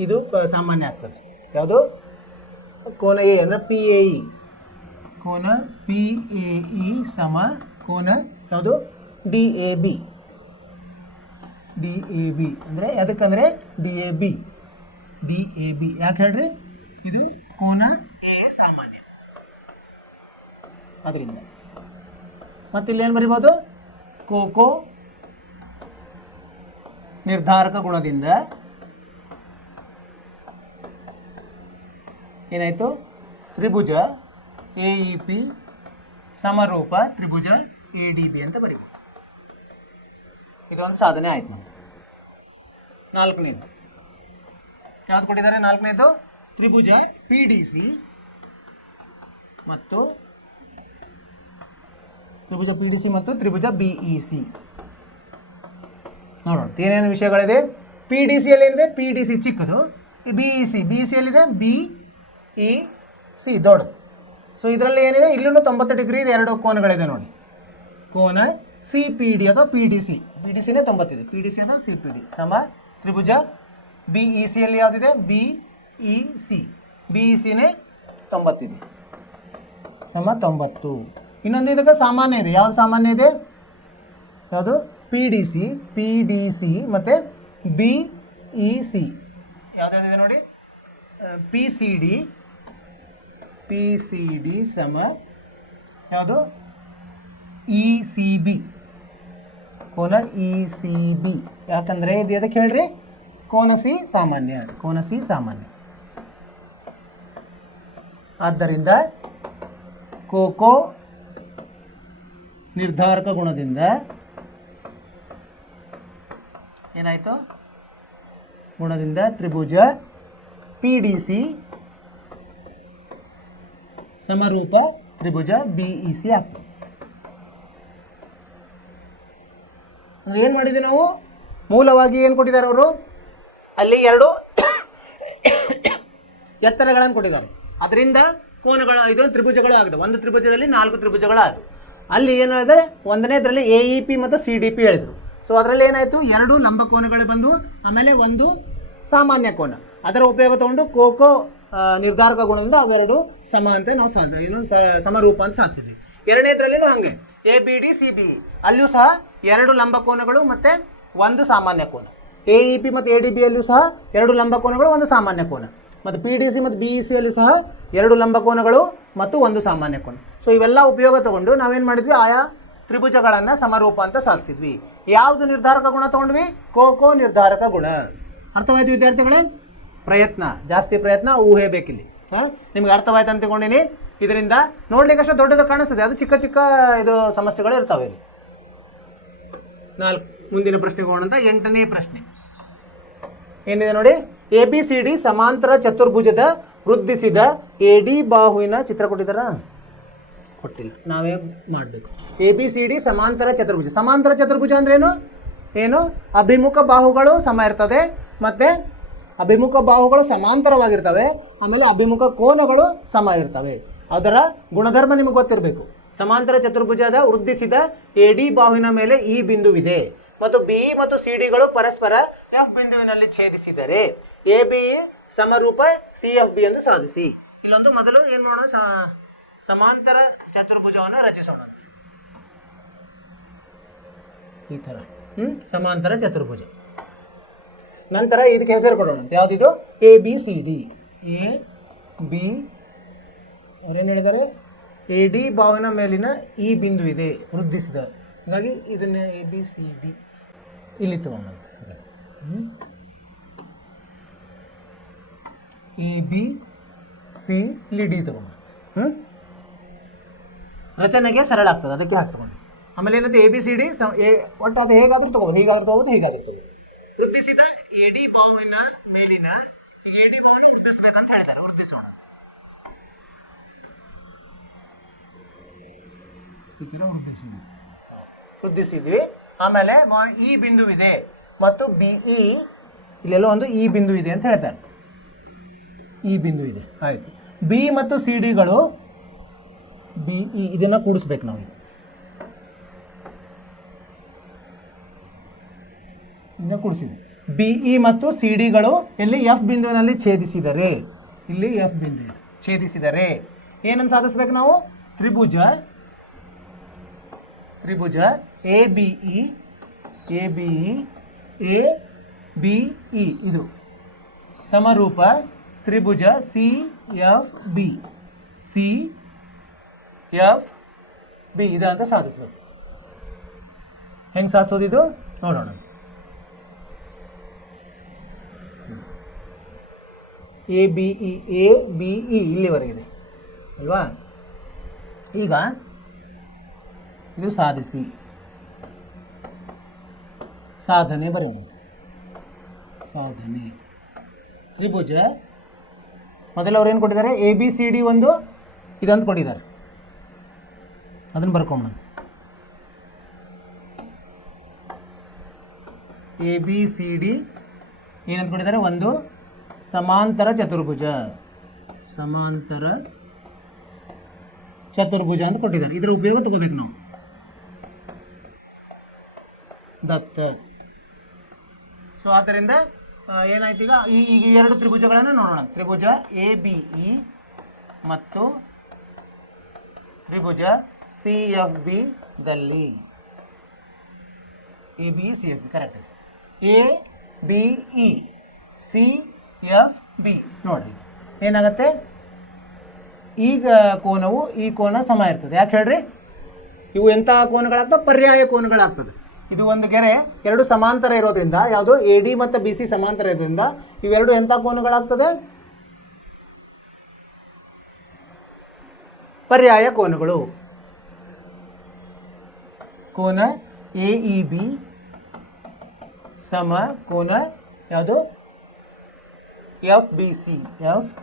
ಇದು ಸಾಮಾನ್ಯ ಆಗ್ತದೆ. ಯಾವುದು? ಕೋನ ಎ ಅಂದರೆ ಪಿ ಎ ಇ. ಕೋನ ಪಿ ಎ ಇ ಸಮ ಕೋನ ಯಾವುದು? D A B. D A B ಅಂದರೆ ಅದಕ್ಕಂದರೆ D A B. D A B ಯಾಕೆ ಹೇಳ್ರಿ? ಇದು ಕೋನ ಎ ಸಾಮಾನ್ಯ. ಅದರಿಂದ ಮತ್ತಿಲ್ಲೇನು ಬರಿಬೋದು? ಕೋಕೋ ನಿರ್ಧಾರಕ ಗುಣದಿಂದ ಏನಾಯಿತು? ತ್ರಿಭುಜ ಎ ಇ ಪಿ ಸಮರೂಪ ತ್ರಿಭುಜ ಎ ಡಿ ಬಿ ಅಂತ ಬರೀಬೋದು. ಇದೊಂದು ಸಾಧನೆ ಆಯ್ತು ನಮ್ಮದು. ನಾಲ್ಕನೇದು ಯಾವ್ದು ಕೊಟ್ಟಿದ್ದಾರೆ? ನಾಲ್ಕನೇದು ತ್ರಿಭುಜ ಪಿ ಡಿ ಸಿ ಮತ್ತು ತ್ರಿಭುಜ ಪಿ ಡಿ ಸಿ ಮತ್ತು ತ್ರಿಭುಜ ಬಿ ಇ ಸಿ. ನೋಡೋಣ ಏನೇನು ವಿಷಯಗಳಿದೆ. ಪಿ ಡಿ ಸಿ ಅಲ್ಲಿ ಏನಿದೆ? ಪಿ ಡಿ ಸಿ ಚಿಕ್ಕದು. B E C. B E C ಯಲ್ಲಿದೆ ಬಿ ಇ ಸಿ ದೊಡ್ಡದು. ಸೊ ಇದರಲ್ಲಿ ಏನಿದೆ? ಇಲ್ಲೂ 90 ಡಿಗ್ರಿ ಇದೆ. ಎರಡು ಕೋನಗಳಿದೆ ನೋಡಿ. ಕೋನ ಸಿ ಪಿ ಡಿ ಅಥವಾ P D C. P D ಸಿನೇ 90 ಇದೆ. ಪಿ ಡಿ ಸಿ ಅಥವಾ ಸಿ ಪಿ ಡಿ ಸಮ ತ್ರಿಭುಜ ಬಿ ಇ ಸಿಯಲ್ಲಿ ಯಾವುದಿದೆ? B E C. B E ಸಿನೇ 90 ಇದೆ. ಸಮ 90. ಇನ್ನೊಂದು ಇದಕ್ಕೆ ಸಾಮಾನ್ಯ ಇದೆ. ಯಾವುದು ಸಾಮಾನ್ಯ ಇದೆ? ಯಾವುದು? ಪಿ ಡಿ ಸಿ ಮತ್ತು ಬಿ ಇ ಸಿ. ಯಾವುದಾದಿದೆ ನೋಡಿ, ಪಿ ಸಿ ಡಿ ಸಮ ಯಾವುದು? ಇ ಸಿ ಬಿ, ಕೋನ ಇ ಸಿ ಬಿ. ಯಾಕಂದರೆ ಇದು ಅದಕ್ಕೆ ಹೇಳ್ರಿ, ಕೋನ ಸಿ ಸಾಮಾನ್ಯ. ಆದ್ದರಿಂದ ಕೋಕೋ ನಿರ್ಧಾರಕ ಗುಣದಿಂದ ಏನಾಯಿತು? ಗುಣದಿಂದ ತ್ರಿಭುಜ ಪಿ ಡಿ ಸಿ ಸಮರೂಪ ತ್ರಿಭುಜ ಬಿ ಇ ಸಿ ಆಗ್ತದೆ. ಏನು ಮಾಡಿದ್ವಿ ನಾವು? ಮೂಲವಾಗಿ ಏನು ಕೊಟ್ಟಿದ್ದಾರೆ ಅವರು? ಅಲ್ಲಿ 2 ಎತ್ತರಗಳನ್ನು ಕೊಟ್ಟಿದ್ದಾರೆ. ಅದರಿಂದ ಕೋನಗಳು, ಇದೊಂದು ತ್ರಿಭುಜಗಳು ಆಗಿದೆ. ಒಂದು ತ್ರಿಭುಜದಲ್ಲಿ 4 ತ್ರಿಭುಜಗಳು ಆದವು. ಅಲ್ಲಿ ಏನು ಹೇಳಿದ್ರೆ, ಒಂದನೇದರಲ್ಲಿ ಎ ಇ ಪಿ ಮತ್ತು ಸಿ ಡಿ ಪಿ ಹೇಳಿದರು. ಸೊ ಅದರಲ್ಲಿ ಏನಾಯಿತು? 2 ಲಂಬ ಕೋನಗಳು ಬಂದು, ಆಮೇಲೆ ಒಂದು ಸಾಮಾನ್ಯ ಕೋನ. ಅದರ ಉಪಯೋಗ ತಗೊಂಡು ಕೋಕೋ ನಿರ್ಧಾರಕ ಗುಣದಿಂದ ಅವೆರಡು ಸಮ ಅಂತ ನಾವು ಸಮರೂಪ ಅಂತ ಸಾಧಿಸಿದ್ವಿ. ಎರಡನೇದ್ರಲ್ಲಿನೂ ಹಾಗೆ A B D C B, ಅಲ್ಲಿಯೂ ಸಹ 2 ಲಂಬ ಕೋನಗಳು ಮತ್ತು 1 ಸಾಮಾನ್ಯ ಕೋನ. ಎ ಇ ಪಿ ಮತ್ತು ಎ ಡಿ ಬಿ ಅಲ್ಲಿಯೂ ಸಹ 2 ಲಂಬ ಕೋನಗಳು, 1 ಸಾಮಾನ್ಯ ಕೋನ. ಮತ್ತು ಪಿ ಡಿ ಸಿ ಮತ್ತು ಬಿ ಇ ಸಿ ಅಲ್ಲೂ ಸಹ 2 ಲಂಬ ಕೋನಗಳು ಮತ್ತು 1 ಸಾಮಾನ್ಯ ಕೋನ. ಸೊ ಇವೆಲ್ಲ ಉಪಯೋಗ ತಗೊಂಡು ನಾವೇನು ಮಾಡಿದ್ವಿ? ಆಯಾ ತ್ರಿಭುಜಗಳನ್ನು ಸಮರೂಪ ಅಂತ ಸಾಧಿಸಿದ್ವಿ. ಯಾವುದು ನಿರ್ಧಾರಕ ಗುಣ ತೊಗೊಂಡ್ವಿ? ಕೋಕೋ ನಿರ್ಧಾರಕ ಗುಣ. ಅರ್ಥವಾಯ್ತು ವಿದ್ಯಾರ್ಥಿಗಳೇ? ಜಾಸ್ತಿ ಪ್ರಯತ್ನ, ಊಹೆ ಬೇಕಿಲ್ಲಿ. ನಿಮ್ಗೆ ಅರ್ಥವಾಯ್ತು ಅಂತ ತಿಳ್ಕೊಂಡಿನಿ. ಇದರಿಂದ ನೋಡ್ಲಿಕ್ಕೆ ಅಷ್ಟೇ ದೊಡ್ಡದು ಕಾಣಿಸ್ತದೆ, ಅದು ಚಿಕ್ಕ ಚಿಕ್ಕ ಇದು ಸಮಸ್ಯೆಗಳು ಇರ್ತವೆ ಇಲ್ಲಿ. 4 ಮುಂದಿನ ಪ್ರಶ್ನೆಗೆ ಹೋಗೋಣ. 8ನೇ ಪ್ರಶ್ನೆ ಏನಿದೆ ನೋಡಿ. ಎ ಬಿ ಸಿ ಡಿ ಸಮಾಂತರ ಚತುರ್ಭುಜದ ವೃದ್ಧಿಸಿದ ಎ ಡಿ ಬಾಹುವಿನ ಚಿತ್ರ ಕೊಟ್ಟಿದ್ದಾರ? ಕೊಟ್ಟಿಲ್ಲ, ನಾವೇ ಮಾಡಬೇಕು. ಎ ಬಿ ಸಿ ಡಿ ಸಮಾಂತರ ಚತುರ್ಭುಜ. ಸಮಾಂತರ ಚತುರ್ಭುಜ ಅಂದ್ರೇನು? ಏನು? ಅಭಿಮುಖ ಬಾಹುಗಳು ಸಮ ಇರ್ತದೆ, ಮತ್ತು ಅಭಿಮುಖ ಬಾಹುಗಳು ಸಮಾಂತರವಾಗಿರ್ತವೆ, ಆಮೇಲೆ ಅಭಿಮುಖ ಕೋನಗಳು ಸಮ ಇರ್ತವೆ. ಅದರ ಗುಣಧರ್ಮ ನಿಮಗೆ ಗೊತ್ತಿರಬೇಕು. ಸಮಾಂತರ ಚತುರ್ಭುಜದ ವೃದ್ಧಿಸಿದ ಎ ಡಿ ಬಾಹುವಿನ ಮೇಲೆ ಈ ಬಿಂದುವಿದೆ ಮತ್ತು ಬಿ ಮತ್ತು ಸಿ ಡಿಗಳು ಪರಸ್ಪರ ಎಫ್ ಬಿಂದುವಿನಲ್ಲಿ ಛೇದಿಸಿದರೆ ಎ ಬಿ ಸಮರೂಪ ಸಿ ಎಫ್ ಬಿ ಎಂದು ಸಾಧಿಸಿ. ಇಲ್ಲೊಂದು ಮೊದಲು ಏನು ಮಾಡೋಣ? ಸಮಾಂತರ ಚತುರ್ಭುಜವನ್ನು ರಚಿಸೋಣ. ಈ ಥರ ಸಮಾಂತರ ಚತುರ್ಭುಜ. ನಂತರ ಇದಕ್ಕೆ ಹೆಸರು ಕೊಡೋಣ. ಯಾವುದಿದು? A B C D. A B ಅವ್ರೇನು ಹೇಳಿದ್ದಾರೆ? ಎ ಡಿ ಬಾಹುವಿನ ಮೇಲಿನ ಈ ಬಿಂದು ಇದೆ, ವೃದ್ಧಿಸಿದ. ಹಾಗಾಗಿ ಇದನ್ನ ಎ ಬಿ ಸಿ ಡಿ ಇಲ್ಲಿ ತಗೊಂಡು ಎ ಬಿ ಸಿ ಇಲ್ಲಿ ಡಿ ತಗೊಂಡು ರಚನೆಗೆ ಸರಳ ಆಗ್ತದೆ, ಅದಕ್ಕೆ ಹಾಕಿ ತಗೊಂಡು. ಆಮೇಲೆ ಏನಂತ ಎ ಬಿ ಸಿ ಡಿ ಒಟ್ಟು ಅದು ಹೇಗಾದ್ರೂ ತಗೋಬೋದು, ಹೀಗಾದ್ರೂ ತಗೋಬೋದು, ಹೀಗಾದ್ರೂ ತಗೋಬೋದು. ವೃದ್ಧಿಸಿದ ಎ ಡಿ ಬಾಹುವಿನ ಮೇಲಿನ ಎ ಡಿ ಬಾಹುವಿನ ವೃದ್ಧಿಸ್ಬೇಕಂತ ಹೇಳಿದ್ದಾರೆ. ವೃದ್ಧಿಸೋಣ. ವೃದ್ಧಿಸಿದ್ವಿ. ಆಮೇಲೆ ಈ ಬಿಂದುವಿದೆ ಮತ್ತು ಬಿ ಇ ಇಲ್ಲೆಲ್ಲ ಒಂದು ಈ ಬಿಂದು ಇದೆ ಅಂತ ಹೇಳ್ತಾರೆ. ಈ ಬಿಂದು ಇದೆ, ಆಯ್ತು. ಬಿ ಮತ್ತು ಸಿ ಡಿಗಳು ಬಿ ಇ ಇದನ್ನ ಕೂಡಿಸ್ಬೇಕು ನಾವು. ಇನ್ನು ಕೂಡಿಸಿದ್ವಿ. ಬಿ ಇ ಮತ್ತು ಸಿ ಡಿಗಳು ಎಲ್ಲಿ? ಎಫ್ ಬಿಂದುವಿನಲ್ಲಿ ಛೇದಿಸಿದರೆ, ಇಲ್ಲಿ ಎಫ್ ಬಿಂದು ಛೇದಿಸಿದರೆ ಏನನ್ನು ಸಾಧಿಸ್ಬೇಕು ನಾವು? ತ್ರಿಭುಜ ಎ ಬಿ ಇ ಇದು ಸಮರೂಪ ತ್ರಿಭುಜ ಸಿ ಎಫ್ ಬಿ ಇದು ಅಂತ ಸಾಧಿಸ್ಬೇಕು. ಹೆಂಗೆ ಸಾಧಿಸೋದು ಇದು ನೋಡೋಣ. ಎ ಬಿ ಇ ಇಲ್ಲಿವರೆಗಿದೆ ಅಲ್ವಾ? ಈಗ ಇದು ಸಾಧಿಸಿ, ಸಾಧನೆ ಬರೆಯೋಣ. ಸಾಧನೆ ತ್ರಿಭುಜ ಮೊದಲು ಅವ್ರು ಏನು ಕೊಟ್ಟಿದ್ದಾರೆ? ಎ ಬಿ ಸಿ ಡಿ ಒಂದು ಇದಂತ ಕೊಟ್ಟಿದ್ದಾರೆ, ಅದನ್ನು ಬರ್ಕೊಂಬ. ಎ ಬಿ ಸಿ ಡಿ ಏನಂತ ಕೊಟ್ಟಿದ್ದಾರೆ? ಒಂದು ಸಮಾಂತರ ಚತುರ್ಭುಜ ಅಂತ ಕೊಟ್ಟಿದ್ದಾರೆ. ಇದರ ಉಪಯೋಗ ತಗೋಬೇಕು ನಾವು. ದತ್ತ. ಸೊ ಆದ್ದರಿಂದ ಏನಾಯ್ತು? ಈಗ ಈ 2 ತ್ರಿಭುಜಗಳನ್ನು ನೋಡೋಣ. ತ್ರಿಭುಜ ಎ ಬಿ ಇ ಮತ್ತು ತ್ರಿಭುಜ ಸಿ ಎಫ್ ಬಿ ದಲ್ಲಿ A B C F B correct. A B E C F B ನೋಡ್ರಿ ಏನಾಗತ್ತೆ, ಈಗ ಕೋನವು ಈ ಕೋನ ಸಮ ಇರ್ತದೆ. ಯಾಕೆ ಹೇಳ್ರಿ, ಇವು ಎಂಥ ಕೋನಗಳಾಗ್ತವೆ, ಪರ್ಯಾಯ ಕೋನಗಳಾಗ್ತದೆ. ಇದು ಒಂದು ಗೆರೆ ಎರಡು ಸಮಾಂತರ ಇರೋದ್ರಿಂದ, ಯಾವುದು ಎ ಡಿ ಮತ್ತು ಬಿ ಸಿ ಸಮಾಂತರ ಇರೋದ್ರಿಂದ ಇವೆರಡು ಎಂಥ ಕೋನಗಳಾಗ್ತದೆ, ಪರ್ಯಾಯ ಕೋನಗಳು. ಕೋನ ಎ ಇ ಬಿ ಸಮ ಕೋನ ಯಾವುದು F B C. F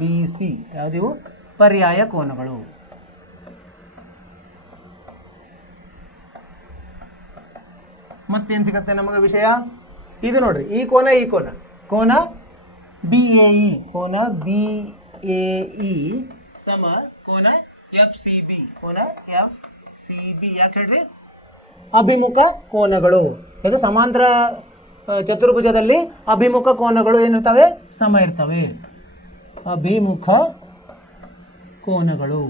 B C ಯಾವುದಿವು ಪರ್ಯಾಯ ಕೋನಗಳು. ಮತ್ತೇನು ಸಿಗುತ್ತೆ ನಮಗೆ ವಿಷಯ, ಇದು ನೋಡ್ರಿ, ಈ ಕೋನ ಈ ಕೋನ, ಕೋನ ಬಿ ಎ ಇ, ಕೋನ ಬಿ ಎ ಇ ಸಮ ಕೋನ ಎಫ್ ಸಿ ಬಿ, ಕೋನ ಎಫ್ ಸಿ ಬಿ. ಯಾಕೆ ಹೇಳ್ರಿ, ಅಭಿಮುಖ ಕೋನಗಳು. ಇದು ಸಮಾಂತರ ಚತುರ್ಭುಜದಲ್ಲಿ ಅಭಿಮುಖ ಕೋನಗಳು ಏನಿರ್ತವೆ, ಸಮ ಇರ್ತವೆ. ಅಭಿಮುಖ ಕೋನಗಳು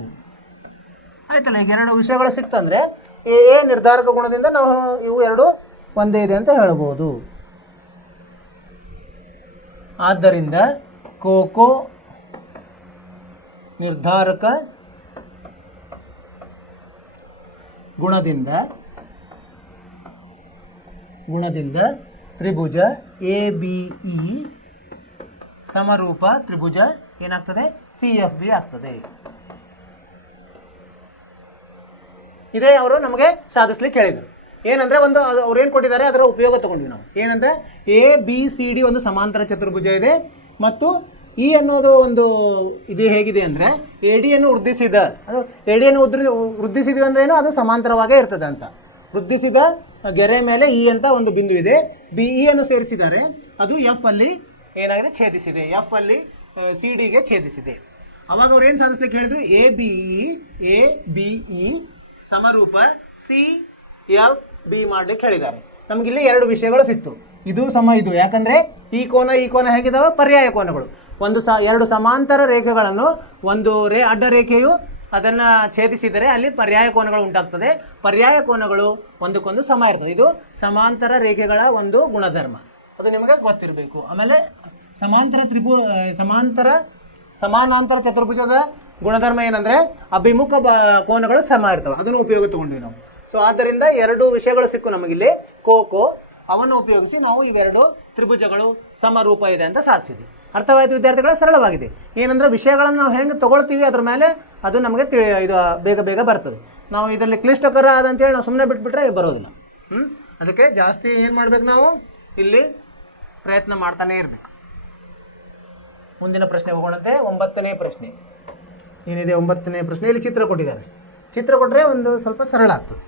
ಆಯ್ತಲ್ಲ. ಈಗ ಎರಡು ವಿಷಯಗಳು ಸಿಕ್ತಂದ್ರೆ ಎ ನಿರ್ಧಾರಕ ಗುಣದಿಂದ ನಾವು ಇವು ಎರಡು ಒಂದೇ ಇದೆ ಅಂತ ಹೇಳಬಹುದು. ಆದ್ದರಿಂದ ಕೋಕೋ ನಿರ್ಧಾರಕ ಗುಣದಿಂದ ತ್ರಿಭುಜ ಎ ಬಿ ಇ ಸಮರೂಪ ತ್ರಿಭುಜ ಏನಾಗ್ತದೆ, ಸಿ ಎಫ್ ಬಿ ಆಗ್ತದೆ. ಇದೇ ಅವರು ನಮಗೆ ಸಾಧಿಸ್ಲಿಕ್ಕೆ ಹೇಳಿದರು. ಏನಂದ್ರೆ ಒಂದು ಅವ್ರು ಏನು ಕೊಟ್ಟಿದ್ದಾರೆ ಅದರ ಉಪಯೋಗ ತಗೊಂಡ್ವಿ ನಾವು. ಏನಂದ್ರೆ ಎ ಬಿ ಸಿ ಡಿ ಒಂದು ಸಮಾಂತರ ಚತುರ್ಭುಜ ಇದೆ ಮತ್ತು ಇ ಅನ್ನೋದು ಒಂದು ಇದು ಹೇಗಿದೆ ಅಂದರೆ ಎ ಡಿಯನ್ನು ವೃದ್ಧಿಸಿದ, ಅದು ಎ ಡಿಯನ್ನು ವೃದ್ಧಿಸಿದ್ವಿ ಅಂದ್ರೆ ಏನು, ಅದು ಸಮಾಂತರವಾಗೇ ಇರ್ತದೆ ಅಂತ. ವೃದ್ಧಿಸಿದ ಗೆರೆ ಮೇಲೆ ಇ ಅಂತ ಒಂದು ಬಿಂದು ಇದೆ, ಬಿ ಇ ಅನ್ನು ಸೇರಿಸಿದ್ದಾರೆ, ಅದು ಎಫ್ ಅಲ್ಲಿ ಏನಾಗಿದೆ ಛೇದಿಸಿದೆ, ಎಫ್ ಅಲ್ಲಿ ಸಿ ಡಿಗೆ ಛೇದಿಸಿದೆ. ಅವಾಗ ಅವ್ರು ಏನು ಸಾಧಿಸ್ಲಿಕ್ಕೆ ಹೇಳಿದ್ರು, ಎ ಬಿ ಇ ಸಮರೂಪ ಸಿ ಎಫ್ ಬಿ ಮಾಡ್ಲಿಕ್ಕೆ ಹೇಳಿದ್ದಾರೆ. ನಮಗಿಲ್ಲಿ ಎರಡು ವಿಷಯಗಳು ಸಿಕ್ತು, ಇದು ಸಮ ಇದು. ಯಾಕಂದ್ರೆ ಈ ಕೋನ ಹೇಗಿದಾವೆ, ಪರ್ಯಾಯ ಕೋನಗಳು. ಎರಡು ಸಮಾಂತರ ರೇಖೆಗಳನ್ನು ಒಂದು ಅಡ್ಡ ರೇಖೆಯು ಅದನ್ನು ಛೇದಿಸಿದರೆ ಅಲ್ಲಿ ಪರ್ಯಾಯ ಕೋನಗಳು ಉಂಟಾಗ್ತದೆ. ಪರ್ಯಾಯ ಕೋನಗಳು ಒಂದಕ್ಕೊಂದು ಸಮ ಇರ್ತದೆ. ಇದು ಸಮಾಂತರ ರೇಖೆಗಳ ಒಂದು ಗುಣಧರ್ಮ, ಅದು ನಿಮಗೆ ಗೊತ್ತಿರಬೇಕು. ಆಮೇಲೆ ಸಮಾನಾಂತರ ಚತುರ್ಭುಜದ ಗುಣಧರ್ಮ ಏನಂದ್ರೆ ಅಭಿಮುಖ ಕೋನಗಳು ಸಮ ಇರ್ತವೆ, ಅದನ್ನು ಉಪಯೋಗ ತಗೊಂಡ್ವಿ ನಾವು. ಸೊ ಆದ್ದರಿಂದ ಎರಡು ವಿಷಯಗಳು ಸಿಕ್ಕು ನಮಗಿಲ್ಲಿ. ಕೋಕೋ ಅವನ್ನು ಉಪಯೋಗಿಸಿ ನಾವು ಇವೆರಡು ತ್ರಿಭುಜಗಳು ಸಮರೂಪ ಇದೆ ಅಂತ ಸಾಧಿಸಿದ್ವಿ. ಅರ್ಥವಾಯಿತು ವಿದ್ಯಾರ್ಥಿಗಳ? ಸರಳವಾಗಿದೆ. ಏನಂದ್ರೆ ವಿಷಯಗಳನ್ನು ನಾವು ಹೆಂಗೆ ತಗೊಳ್ತೀವಿ ಅದ್ರ ಮೇಲೆ ಅದು ನಮಗೆ ಇದು ಬೇಗ ಬರ್ತದೆ. ನಾವು ಇದರಲ್ಲಿ ಕ್ಲಿಷ್ಟಕರ ಆದಂತೇಳಿ ನಾವು ಸುಮ್ಮನೆ ಬಿಟ್ಬಿಟ್ರೆ ಬರೋದಿಲ್ಲ. ಅದಕ್ಕೆ ಜಾಸ್ತಿ ಏನು ಮಾಡ್ಬೇಕು, ನಾವು ಇಲ್ಲಿ ಪ್ರಯತ್ನ ಮಾಡ್ತಾನೆ ಇರಬೇಕು. ಮುಂದಿನ ಪ್ರಶ್ನೆ ಹೋಗೋಣಂತೆ. 9ನೇ ಪ್ರಶ್ನೆ ಏನಿದೆ, 9ನೇ ಪ್ರಶ್ನೆ ಇಲ್ಲಿ ಚಿತ್ರ ಕೊಟ್ಟಿದ್ದಾರೆ. ಚಿತ್ರ ಕೊಟ್ಟರೆ ಒಂದು ಸ್ವಲ್ಪ ಸರಳ ಆಗ್ತದೆ.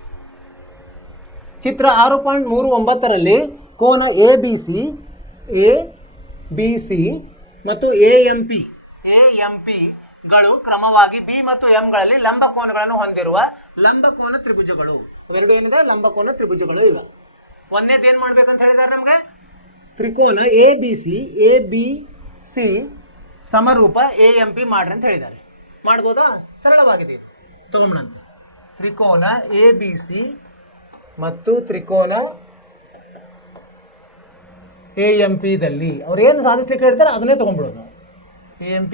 ಚಿತ್ರ 6.39ರಲ್ಲಿ ಕೋನ ಎ ಬಿ ಸಿ ಮತ್ತು ಎ ಎಂ ಪಿಗಳು ಕ್ರಮವಾಗಿ ಬಿ ಮತ್ತು ಎಂಗಳಲ್ಲಿ ಲಂಬ ಕೋನಗಳನ್ನು ಹೊಂದಿರುವ ಲಂಬಕೋನ ತ್ರಿಭುಜಗಳು. ಅವೆರಡು ಏನಿದೆ, ಲಂಬಕೋನ ತ್ರಿಭುಜಗಳು ಇವೆ. ಒಂದೇದು ಏನು ಮಾಡ್ಬೇಕಂತ ಹೇಳಿದ್ದಾರೆ ನಮಗೆ, ತ್ರಿಕೋನ ಎ ಬಿ ಸಿ ಸಮರೂಪ ಎ ಎಂ ಪಿ ಮಾಡ್ರಿ ಅಂತ ಹೇಳಿದ್ದಾರೆ. ಮಾಡ್ಬೋದಾ? ಸರಳವಾಗಿದೆ. ತಗೊಂಬಂತೆ ತ್ರಿಕೋನ ಎ ಬಿ ಸಿ ಮತ್ತು ತ್ರಿಕೋನ ಎ ಎಂ ಪಿದಲ್ಲಿ ಅವ್ರು ಏನು ಸಾಧಿಸ್ಲಿಕ್ಕೆ ಹೇಳ್ತಾರೆ ಅದನ್ನೇ ತೊಗೊಂಡ್ಬಿಡೋದು. ಎ ಎಂ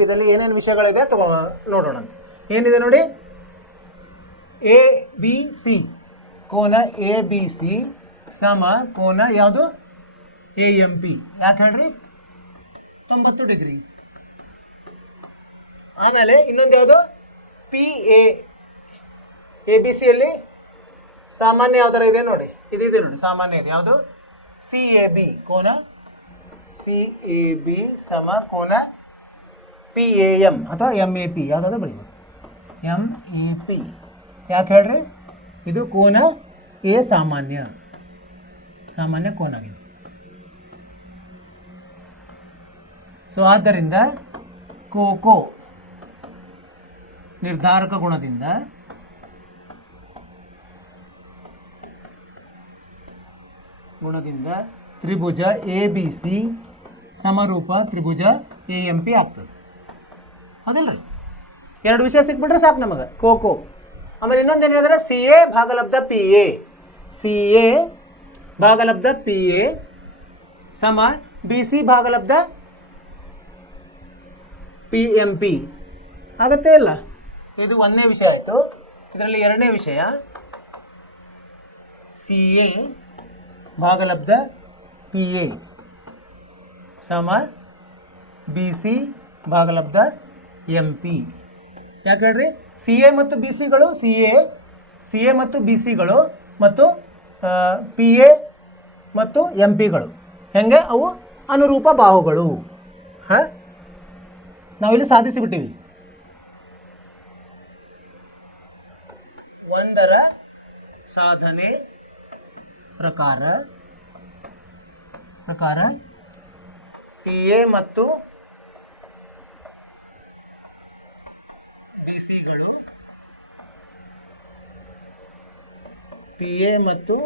ಪಿದಲ್ಲಿ ಏನೇನು ವಿಷಯಗಳಿದೆ ನೋಡೋಣ. ಏನಿದೆ ನೋಡಿ, ಎ ಬಿ ಸಿ ಕೋನ ಎ ಬಿ ಸಿ ಸಮ ಕೋನ ಯಾವುದು ಎ ಎಂ ಪಿ. ಯಾಕೆ ಹೇಳ್ರಿ, 90 ಡಿಗ್ರಿ. ಆಮೇಲೆ ಇನ್ನೊಂದು ಯಾವುದು, ಪಿ ಎ ಬಿ ಸಿಯಲ್ಲಿ ಸಾಮಾನ್ಯ ಯಾವ್ದಾರ ಇದೆ ನೋಡಿ, ಇದಿದೆ ನೋಡಿ, ಸಾಮಾನ್ಯ ಇದೆ. ಯಾವುದು, ಸಿ ಎ ಬಿ ಕೋನ ಸಿ ಎ ಬಿ ಸಮ ಕೋನ ಪಿ ಎ ಎಂ ಅಥವಾ ಎಮ್ ಎ ಪಿ, ಯಾವುದಾದ್ರು ಬರೀಬೋದು, ಎಮ್ ಎ ಪಿ. ಯಾಕೆ ಹೇಳ್ರಿ, ಇದು ಕೋನ ಎ ಸಾಮಾನ್ಯ ಕೋನ ಆಗಿದೆ. ಸೊ ಆದ್ದರಿಂದ ಕೋಕೋ ನಿರ್ಧಾರಕ ಗುಣದಿಂದ ತ್ರಿಭುಜ ಎ ಬಿ ಸಿ ಸಮರೂಪ ತ್ರಿಭುಜ ಎ ಎಂ ಪಿ ಆಗ್ತದೆ. ಹೌದಿಲ್ಲ ರೀ? ಎರಡು ವಿಷಯ ಸಿಕ್ಬಿಟ್ರೆ ಸಾಕು ನಮಗೆ. ಖೋ. ಆಮೇಲೆ ಇನ್ನೊಂದು ಏನು ಹೇಳಿದ್ರೆ ಸಿ ಎ ಭಾಗಲಬ್ಧ ಪಿ ಎ, ಸಿ ಎ ಭಾಗಲಬ್ಧ ಪಿ ಎ ಸಮ ಬಿ ಸಿ ಭಾಗಲಬ್ಧ ಪಿ ಎಂ ಪಿ ಆಗತ್ತೆ ಇಲ್ಲ? ಇದು ಒಂದನೇ ವಿಷಯ ಆಯಿತು. ಇದರಲ್ಲಿ ಎರಡನೇ ವಿಷಯ ಸಿ ಎ ಭಾಗಲಬ್ಧ ಪಿ ಎ ಸಮ ಬಿ ಸಿ ಭಾಗಲಬ್ಧ ಎಂ ಪಿ. ಯಾಕೆ ಹೇಳ್ರಿ? ಸಿ ಎ ಮತ್ತು ಬಿ ಸಿಗಳು ಸಿ ಎ ಮತ್ತು ಬಿ ಸಿಗಳು ಮತ್ತು ಪಿ ಎ ಮತ್ತು ಎಂ ಪಿಗಳು ಹೆಂಗೆ? ಅವು ಅನುರೂಪ ಬಾಹುಗಳು. ಹಾಂ, ನಾವಿಲ್ಲಿ ಸಾಧಿಸಿಬಿಟ್ಟಿವಿ. ಒಂದರ ಸಾಧನೆ ಪ್ರಕಾರ ಸಿ ಎ ಮತ್ತು ಬಿ ಸಿಗಳು ಪಿ ಎ ಮತ್ತು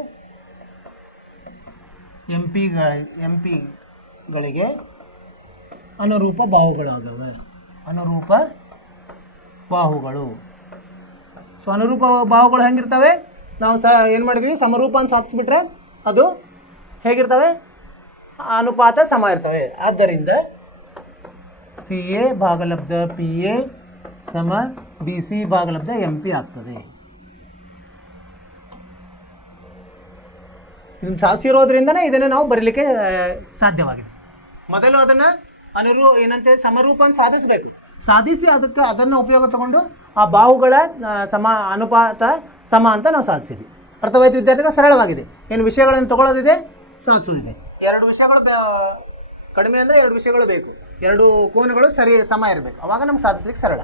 ಎಂ ಪಿಗಳಿಗೆ ಅನುರೂಪ ಬಾಹುಗಳಾಗವೆ. ಅನುರೂಪ ಬಾಹುಗಳು. ಸೊ ಅನುರೂಪ ಬಾಹುಗಳು ಹೆಂಗಿರ್ತವೆ? ನಾವು ಏನು ಮಾಡಿದ್ವಿ? ಸಮರೂಪ ಅಂತ ಸಾಧಿಸ್ಬಿಟ್ರೆ ಅದು ಹೇಗಿರ್ತವೆ? ಅನುಪಾತ ಸಮ ಇರ್ತವೆ. ಆದ್ದರಿಂದ ಸಿ ಎ ಭಾಗಲಬ್ಧ ಪಿ ಎ ಸಮ ಬಿ ಸಿ ಭಾಗಲಬ್ಧ ಎಂ ಪಿ ಆಗ್ತದೆ. ಇದನ್ನು ಸಾಧಿಸಿರೋದ್ರಿಂದನೇ ಇದನ್ನು ನಾವು ಬರೀಲಿಕ್ಕೆ ಸಾಧ್ಯವಾಗಿದೆ. ಮೊದಲು ಅದನ್ನು ಏನಂತೆ ಸಮರೂಪ ಅಂತ ಸಾಧಿಸಬೇಕು. ಸಾಧಿಸಿ ಅದನ್ನು ಉಪಯೋಗ ತಗೊಂಡು ಆ ಬಾಹುಗಳ ಅನುಪಾತ ಸಮ ಅಂತ ನಾವು ಸಾಧಿಸಿದ್ವಿ. ಅರ್ಥವಾಯ್ತು ವಿದ್ಯಾರ್ಥಿಗಳು? ಸರಳವಾಗಿದೆ. ಏನು ವಿಷಯಗಳನ್ನು ತಗೊಳ್ಳೋದಿದೆ, ಸಾಧಿಸೋದಿದೆ. ಎರಡು ವಿಷಯಗಳು ಕಡಿಮೆ ಅಂದರೆ ಎರಡು ವಿಷಯಗಳು ಬೇಕು, ಎರಡು ಕೋನಗಳು ಸಮ ಇರಬೇಕು, ಅವಾಗ ನಮ್ಗೆ ಸಾಧಿಸ್ಲಿಕ್ಕೆ ಸರಳ.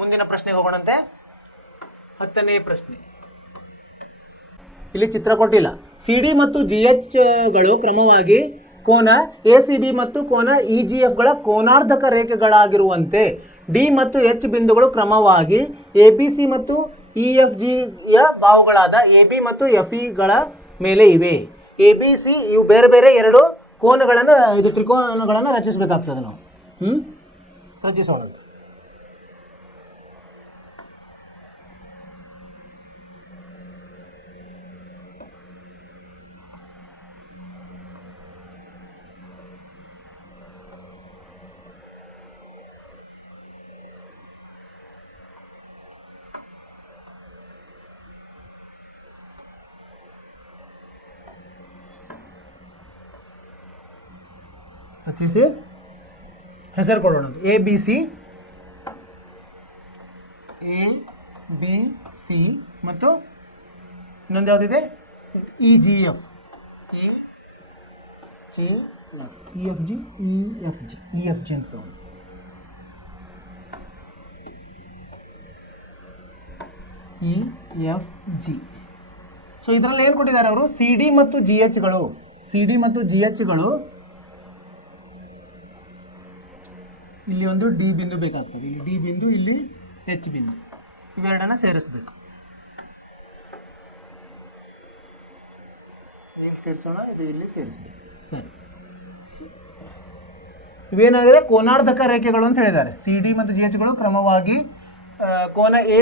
ಮುಂದಿನ ಪ್ರಶ್ನೆಗೆ ಹೋಗೋಣಂತೆ. 10ನೇ ಪ್ರಶ್ನೆ. ಇಲ್ಲಿ ಚಿತ್ರ ಕೊಟ್ಟಿಲ್ಲ. ಸಿ ಡಿ ಮತ್ತು ಜಿ ಎಚ್ಗಳು ಕ್ರಮವಾಗಿ ಕೋನ ಎ ಸಿ ಬಿ ಮತ್ತು ಕೋನ ಇ ಜಿ ಎಫ್ಗಳ ಕೋನಾರ್ಧಕ ರೇಖೆಗಳಾಗಿರುವಂತೆ ಡಿ ಮತ್ತು ಎಚ್ ಬಿಂದುಗಳು ಕ್ರಮವಾಗಿ ಎ ಬಿ ಸಿ ಮತ್ತು ಇ ಎಫ್ ಜಿಯ ಬಾಹುಗಳಾದ ಎ ಬಿ ಮತ್ತು ಎಫ್ ಇಗಳ ಮೇಲೆ ಇವೆ. ಎ ಬಿ ಸಿ ಇವು ಬೇರೆ ಬೇರೆ ಎರಡು ಕೋನಗಳನ್ನು, ಇದು ತ್ರಿಕೋನಗಳನ್ನು ರಚಿಸಬೇಕಾಗ್ತದೆ ನಾವು. ರಚಿಸೋಣ. ರಚಿಸಿ ಹೆಸರು ಕೊಡೋಣ. ಎ ಬಿ ಸಿ ಮತ್ತು ಇನ್ನೊಂದು ಯಾವುದಿದೆ? E G F E F G ಅಂತ ಇ ಎಫ್ ಜಿ. ಸೊ ಇದರಲ್ಲಿ ಏನು ಕೊಟ್ಟಿದ್ದಾರೆ ಅವರು? ಸಿ ಡಿ ಮತ್ತು ಜಿ ಎಚ್ಗಳು ಇಲ್ಲಿ ಒಂದು ಡಿ ಬಿಂದು ಬೇಕಾಗ್ತದೆ. ಇಲ್ಲಿ ಡಿ ಬಿಂದು, ಇಲ್ಲಿ ಎಚ್ ಬಿಂದು, ಇವೆರಡನ್ನ ಸೇರಿಸ್ಬೇಕು. ಇಲ್ಲಿ ಸೇರಿಸೋಣ, ಇದು ಇಲ್ಲಿ ಸೇರಿಸ್ಬೇಕು. ಸರಿ, ಇವೇನಾಗಿದೆ? ಕೋನಾರ್ಧಕ ರೇಖೆಗಳು ಅಂತ ಹೇಳಿದ್ದಾರೆ. ಸಿ ಡಿ ಮತ್ತು ಜಿ ಎಚ್ಗಳು ಕ್ರಮವಾಗಿ ಕೋನ ಎ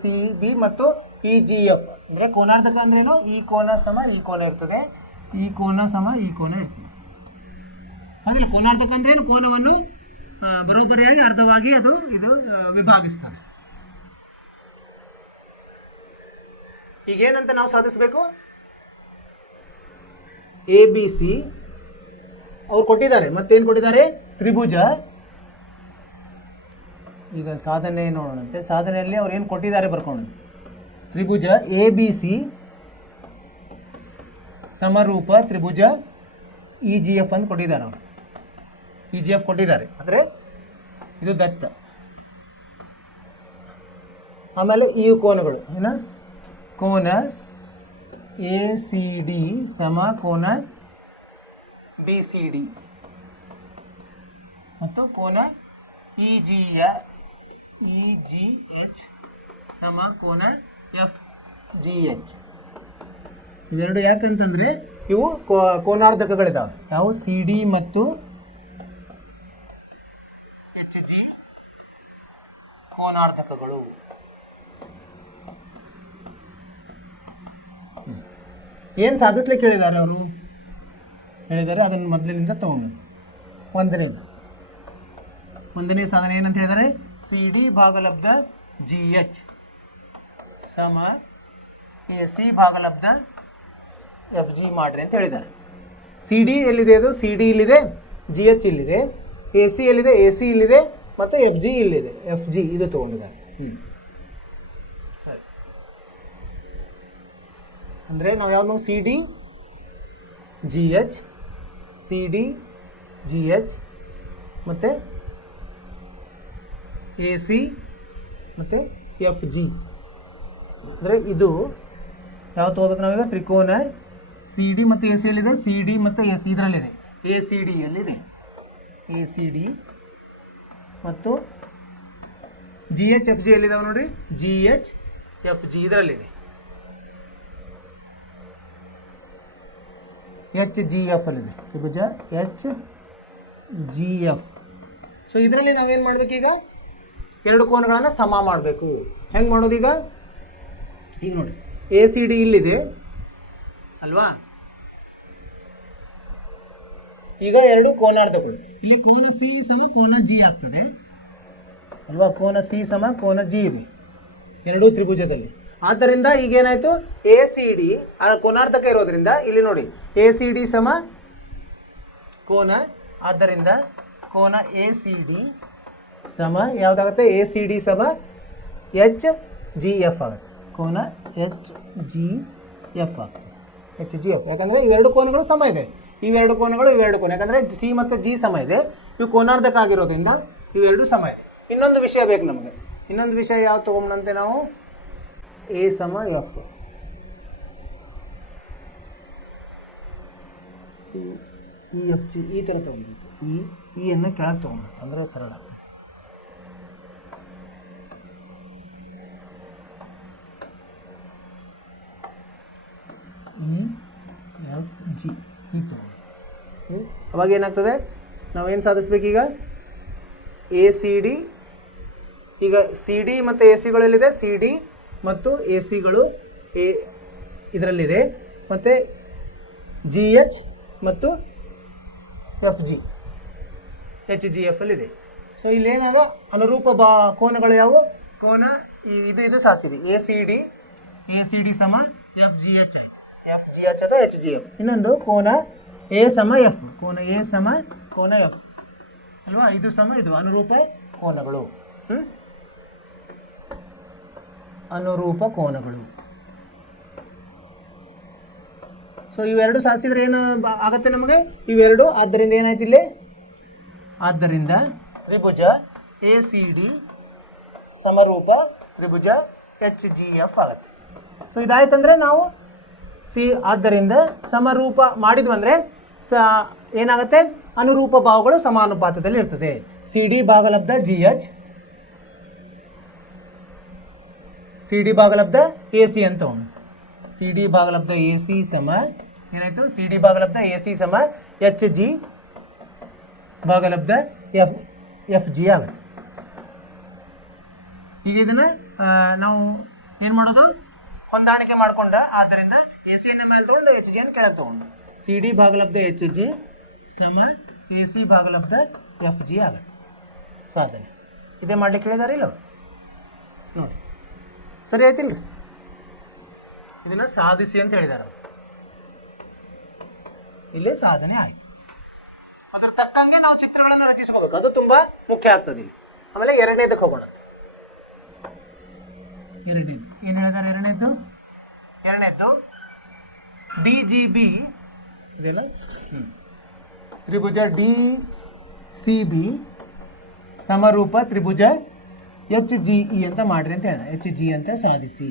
ಸಿ ಬಿ ಮತ್ತು ಇ ಜಿ ಎಫ್ ಅಂದರೆ ಕೋನಾರ್ಧಕ ಅಂದ್ರೇನು? ಈ ಕೋನ ಸಮ ಈ ಕೋನ ಇರ್ತದೆ, ಈ ಕೋನ ಸಮ ಈ ಕೋನ ಇರ್ತದೆ. ಹಾಗೆ ಕೋನಾರ್ಧಕ ಅಂದ್ರೇನು? ಕೋನವನ್ನು ಬರೋಬ್ಬರಿಯಾಗಿ ಅರ್ಧವಾಗಿ ಇದು ವಿಭಾಗಿಸ್ತಾರೆ. ಈಗೇನಂತ ನಾವು ಸಾಧಿಸಬೇಕು? ಎ ಬಿ ಸಿ ಅವ್ರು ಕೊಟ್ಟಿದ್ದಾರೆ. ಮತ್ತೇನು ಕೊಟ್ಟಿದ್ದಾರೆ? ತ್ರಿಭುಜ. ಈಗ ಸಾಧನೆ ನೋಡೋಣಂತೆ. ಸಾಧನೆಯಲ್ಲಿ ಅವ್ರು ಏನು ಕೊಟ್ಟಿದ್ದಾರೆ ಬರ್ಕೊಂಡು. ತ್ರಿಭುಜ ಎ ಬಿ ಸಿ ಸಮರೂಪ ತ್ರಿಭುಜ ಇ ಜಿ ಎಫ್ ಅಂತ ಕೊಟ್ಟಿದ್ದಾರೆ. ಅವರು ಇ ಜಿ ಎಫ್ ಕೊಟ್ಟಿದ್ದಾರೆ. ಅಂದರೆ ಇದು ದತ್ತ. ಆಮೇಲೆ ಈ ಕೋನಗಳು ಏನ? ಕೋನ ಎ ಸಿ ಡಿ ಸಮ ಕೋನ ಬಿ ಸಿ ಡಿ ಮತ್ತು ಕೋನ ಇ ಜಿ ಎಚ್ ಸಮ ಕೋನ ಎಫ್ ಜಿ ಎಚ್. ಇವೆರಡು ಯಾಕಂತಂದರೆ ಇವು ಕೋನಾರ್ಧಕಗಳಿದಾವೆ. ಯಾವ ಸಿ ಡಿ ಮತ್ತು ಎಚ್ ಜಿ ಕೋನಾರ್ಧಕಗಳು. ಏನು ಸಾಧಿಸ್ಲಿಕ್ಕೆ ಹೇಳಿದ್ದಾರೆ ಅವರು? ಹೇಳಿದ್ದಾರೆ ಅದನ್ನು ಮೊದಲಿನಿಂದ ತಗೊಂಡು ಒಂದನೇ ಸಾಧನೆ ಏನಂತ ಹೇಳಿದ್ದಾರೆ? ಸಿ ಡಿ ಭಾಗಲಬ್ಧ ಜಿ ಎಚ್ ಸಮ ಎ ಸಿ ಭಾಗಲಬ್ಧ ಎಫ್ ಜಿ ಮಾಡ್ರಿ ಅಂತ ಹೇಳಿದ್ದಾರೆ. ಸಿ ಡಿ ಎಲ್ಲಿದೆ? ಅದು ಸಿ ಡಿ ಇಲ್ಲಿದೆ, ಜಿ ಎಚ್ ಇಲ್ಲಿದೆ, ಎ ಸಿ ಎಲ್ಲಿದೆ? ಎ ಸಿ ಇಲ್ಲಿದೆ ಮತ್ತು ಎಫ್ ಜಿ ಇಲ್ಲಿದೆ, ಎಫ್ ಜಿ ಇದು ತೊಗೊಂಡಿದ್ದಾರೆ. ಸರಿ, ಅಂದರೆ ನಾವು ಯಾವುದು C D G H, C D G H ಮತ್ತು ಎ ಸಿ ಮತ್ತು ಎಫ್ ಜಿ. ಅಂದರೆ ಇದು ಯಾವ ತೊಗೋಬೇಕು ನಾವೀಗ? ತ್ರಿಕೋನ ಸಿ ಡಿ ಮತ್ತು ಎ ಸಿ ಎಲ್ಲಿದೆ? ಸಿ ಡಿ ಮತ್ತು ಎ ಸಿ ಇದರಲ್ಲಿದೆ, ಎ ಸಿ ಡಿ ಎಲ್ಲಿದೆ? ಎ ಸಿ ಡಿ ಮತ್ತು ಜಿ ಎಚ್ ಎಫ್ ಜಿ ಎಲ್ಲಿದ್ದಾವೆ ನೋಡಿ? ಜಿ ಎಚ್ ಎಫ್ ಜಿ ಇದರಲ್ಲಿದೆ. ಎಚ್ ಜಿ ಎಫ್ ಅಲ್ಲಿದೆ, ತ್ರಿಭುಜ ಎಚ್ ಜಿ ಎಫ್. ಸೊ ಇದರಲ್ಲಿ ನಾವೇನು ಮಾಡಬೇಕೀಗ? ಎರಡು ಕೋನಗಳನ್ನು ಸಮ ಮಾಡಬೇಕು. ಹೆಂಗೆ ಮಾಡೋದು ಈಗ? ಈಗ ನೋಡಿ, ಎ ಸಿ ಡಿ ಇಲ್ಲಿದೆ ಅಲ್ವಾ? ಈಗ ಎರಡು ಕೋನಾರ್ಧಗಳು, ಇಲ್ಲಿ ಕೋನ ಸಿ ಸಮ ಕೋನ ಜಿ ಆಗ್ತದೆ ಅಲ್ವಾ? ಕೋನ ಸಿ ಸಮ ಕೋನ ಜಿ ಇದೆ ಎರಡೂ ತ್ರಿಭುಜದಲ್ಲಿ. ಆದ್ದರಿಂದ ಈಗೇನಾಯಿತು? ಎ ಸಿ ಡಿ ಕೋನಾರ್ಧಕ ಇರೋದ್ರಿಂದ ಇಲ್ಲಿ ನೋಡಿ, ಎ ಸಿ ಡಿ ಸಮ ಕೋನ, ಆದ್ದರಿಂದ ಕೋನ ಎ ಸಿ ಡಿ ಸಮ ಯಾವುದಾಗುತ್ತೆ? ಎ ಸಿ ಡಿ ಸಮ ಎಚ್ ಜಿ ಎಫ್ ಆಗುತ್ತೆ. ಕೋನ ಎಚ್ ಜಿ ಎಫ್ ಆಗ್ತದೆ, ಎಚ್ ಜಿ ಎಫ್. ಯಾಕಂದರೆ ಇವೆರಡು ಕೋನಗಳು ಸಮ ಇದೆ, ಇವೆರಡು ಕೋನಗಳು ಇವೆರಡು ಕೋನ, ಯಾಕಂದರೆ ಸಿ ಮತ್ತು ಜಿ ಸಮ ಇದೆ, ಇವು ಕೋನಾರ್ಧಕ ಆಗಿರೋದ್ರಿಂದ ಇವೆರಡು ಸಮ ಇದೆ. ಇನ್ನೊಂದು ವಿಷಯ ಬೇಕು ನಮಗೆ. ಇನ್ನೊಂದು ವಿಷಯ ಯಾವ್ದು ತೊಗೊಂಡಂತೆ ನಾವು? ಎ ಸಮ ಎಫ್. ಈ ಎಫ್ ಜಿ ಈ ಥರ ತೊಗೊಂಡ್ಬಿಟ್ಟು ಈ ಅನ್ನು ಕೆಳಗೆ ತೊಗೊಂಡ್ಬಿಟ್ಟು ಅಂದರೆ ಸರಳ. ಇ ಎಫ್ ಜಿ ಈ ತೊಗೊಂಡು ಅವಾಗ ಏನಾಗ್ತದೆ? ನಾವೇನು ಸಾಧಿಸ್ಬೇಕೀಗ? ಎ ಸಿ ಡಿ, ಈಗ ಸಿ ಡಿ ಮತ್ತು ಎ ಸಿಗಳಲ್ಲಿದೆ, ಸಿ ಡಿ ಮತ್ತು ಎ ಸಿಗಳು ಇದರಲ್ಲಿದೆ, ಮತ್ತು ಜಿ ಎಚ್ ಮತ್ತು F G H G F ಅಲ್ಲಿದೆ. ಸೊ ಇಲ್ಲೇನಾದ ಅನುರೂಪ ಕೋನಗಳು ಯಾವುವು? ಕೋನ ಇದು ಸಾಧಿಸಿದೆ, ಎ ಸಿ ಡಿ ಸಮ ಎಫ್ ಜಿ ಎಚ್ ಆಯಿತು, ಎಫ್ ಜಿ ಎಚ್ ಅದು ಎಚ್ ಜಿ ಎಫ್. ಇನ್ನೊಂದು ಕೋನ ಎ ಸಮ ಎಫ್, ಕೋನ ಎ ಸಮ ಕೋನ ಎಫ್ ಅಲ್ವಾ? ಇದು ಸಮ ಇದು ಅನುರೂಪ ಕೋನಗಳು. ಅನುರೂಪ ಕೋನಗಳು. ಸೊ ಇವೆರಡು ಸಾಧಿಸಿದ್ರೆ ಏನು ಆಗತ್ತೆ ನಮಗೆ? ಇವೆರಡು. ಆದ್ದರಿಂದ ಏನಾಯ್ತು ಇಲ್ಲಿ? ಆದ್ದರಿಂದ ತ್ರಿಭುಜ ಎ ಸಿ ಡಿ ಸಮರೂಪ ತ್ರಿಭುಜ ಎಚ್ ಜಿ ಎಫ್ ಆಗುತ್ತೆ. ಸೊ ಇದಾಯ್ತಂದರೆ ನಾವು ಆದ್ದರಿಂದ ಸಮರೂಪ ಮಾಡಿದ್ವಂದರೆ ಏನಾಗುತ್ತೆ? ಅನುರೂಪ ಭಾವಗಳು ಸಮಾನುಪಾತದಲ್ಲಿ ಇರ್ತದೆ. ಸಿ ಡಿ ಭಾಗಲಬ್ಧ ಜಿ ಎಚ್, ಸಿ ಡಿ ಭಾಗಲಬ್ಧ ಎ ಸಿ ಅಂತ ಉಂಟು. ಸಿ ಡಿ ಭಾಗಲಬ್ಧ ಎ ಸಿ ಸಮ ಏನಾಯಿತು? ಸಿ ಡಿ ಭಾಗಲಬ್ಧ ಎ ಸಿ ಸಮ ಎಚ್ ಜಿ ಭಾಗಲಬ್ಧ ಎಫ್ ಜಿ ಆಗುತ್ತೆ. ಈಗ ಇದನ್ನು ನಾವು ಏನು ಮಾಡೋದು? ಹೊಂದಾಣಿಕೆ ಮಾಡಿಕೊಂಡ. ಆದ್ದರಿಂದ ಎ ಸಿಯನ್ನು ಮೇಲೆ ತೊಗೊಂಡು ಎಚ್ ಜಿಯನ್ನು ಕೆಳಗೆ ತೊಗೊಂಡು ಸಿ ಡಿ ಭಾಗಲಬ್ಧ ಎಚ್ ಜಿ ಸಮ ಎ ಸಿ ಭಾಗಲಬ್ಧ ಎಫ್ ಜಿ ಆಗುತ್ತೆ. ಸಾಧನೆ ಇದೇ ಮಾಡ್ಲಿಕ್ಕೆ ಹೇಳಿದಾರೆ ಇಲ್ಲ ನೋಡಿ, ಸರಿ ಆಯ್ತಿಲ್ಲ? ಇದನ್ನು ಸಾಧಿಸಿ ಅಂತ ಹೇಳಿದ್ದಾರೆ ಅವರು. ಇಲ್ಲಿ ಸಾಧನೆ ಆಯಿತು. ಅದರ ತಕ್ಕಂಗೆ ನಾವು ಚಿತ್ರಗಳನ್ನು ರಚಿಸಬೇಕು, ಅದು ತುಂಬ ಮುಖ್ಯ ಆಗ್ತದೆ ಇಲ್ಲಿ. ಆಮೇಲೆ ಎರಡನೇದಕ್ಕೆ ಹೋಗೋಣ. ಎರಡನೇದು ಏನು ಹೇಳಿದ್ದಾರೆ? ಎರಡನೇದ್ದು ಡಿ ಜಿ ಬಿ ಇದೆಲ್ಲ ತ್ರಿಭುಜ ಡಿ ಸಿ ಬಿ ಸಮರೂಪ ತ್ರಿಭುಜ ಎಚ್ ಜಿ ಇ ಅಂತ ಮಾಡ್ರಿ ಅಂತ ಹೇಳಿದ. ಎಚ್ ಜಿ ಅಂತ ಸಾಧಿಸಿ.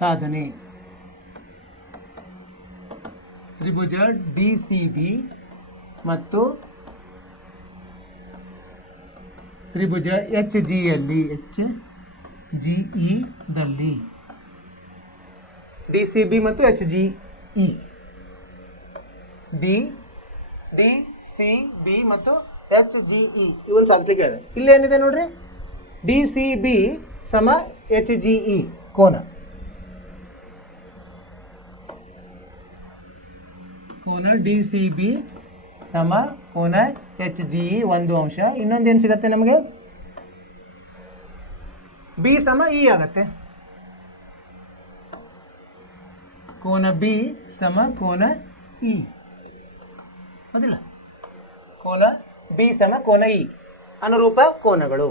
ಸಾಧನೆ ತ್ರಿಭುಜ ಡಿ ಸಿ ಬಿ ಮತ್ತು ತ್ರಿಭುಜ ಎಚ್ ಜಿ ಯಲ್ಲಿ ಎಚ್ ಜಿ ಇ ದಲ್ಲಿ DCB ಮತ್ತು HGE. DCB ಮತ್ತು HGE ಇವನ್ ಸಾಧಿಸಲಿಕ್ಕೆ ಹೇಳಿದೆ. ಇಲ್ಲಿ ಏನಿದೆ ನೋಡ್ರಿ, DCB ಸಮ HGE ಕೋನ DCB ಸಮ ಕೋನ HGE ಒಂದು ಅಂಶ. ಇನ್ನೊಂದೇನು ಸಿಗತ್ತೆ ನಮಗೆ, B ಸಮ E ಆಗತ್ತೆ. ಕೋನ B ಸಮ ಕೋನ E ಹೌದಿಲ್ಲ, ಕೋನ B ಸಮ ಕೋನ E ಅನುರೂಪ ಕೋನಗಳು.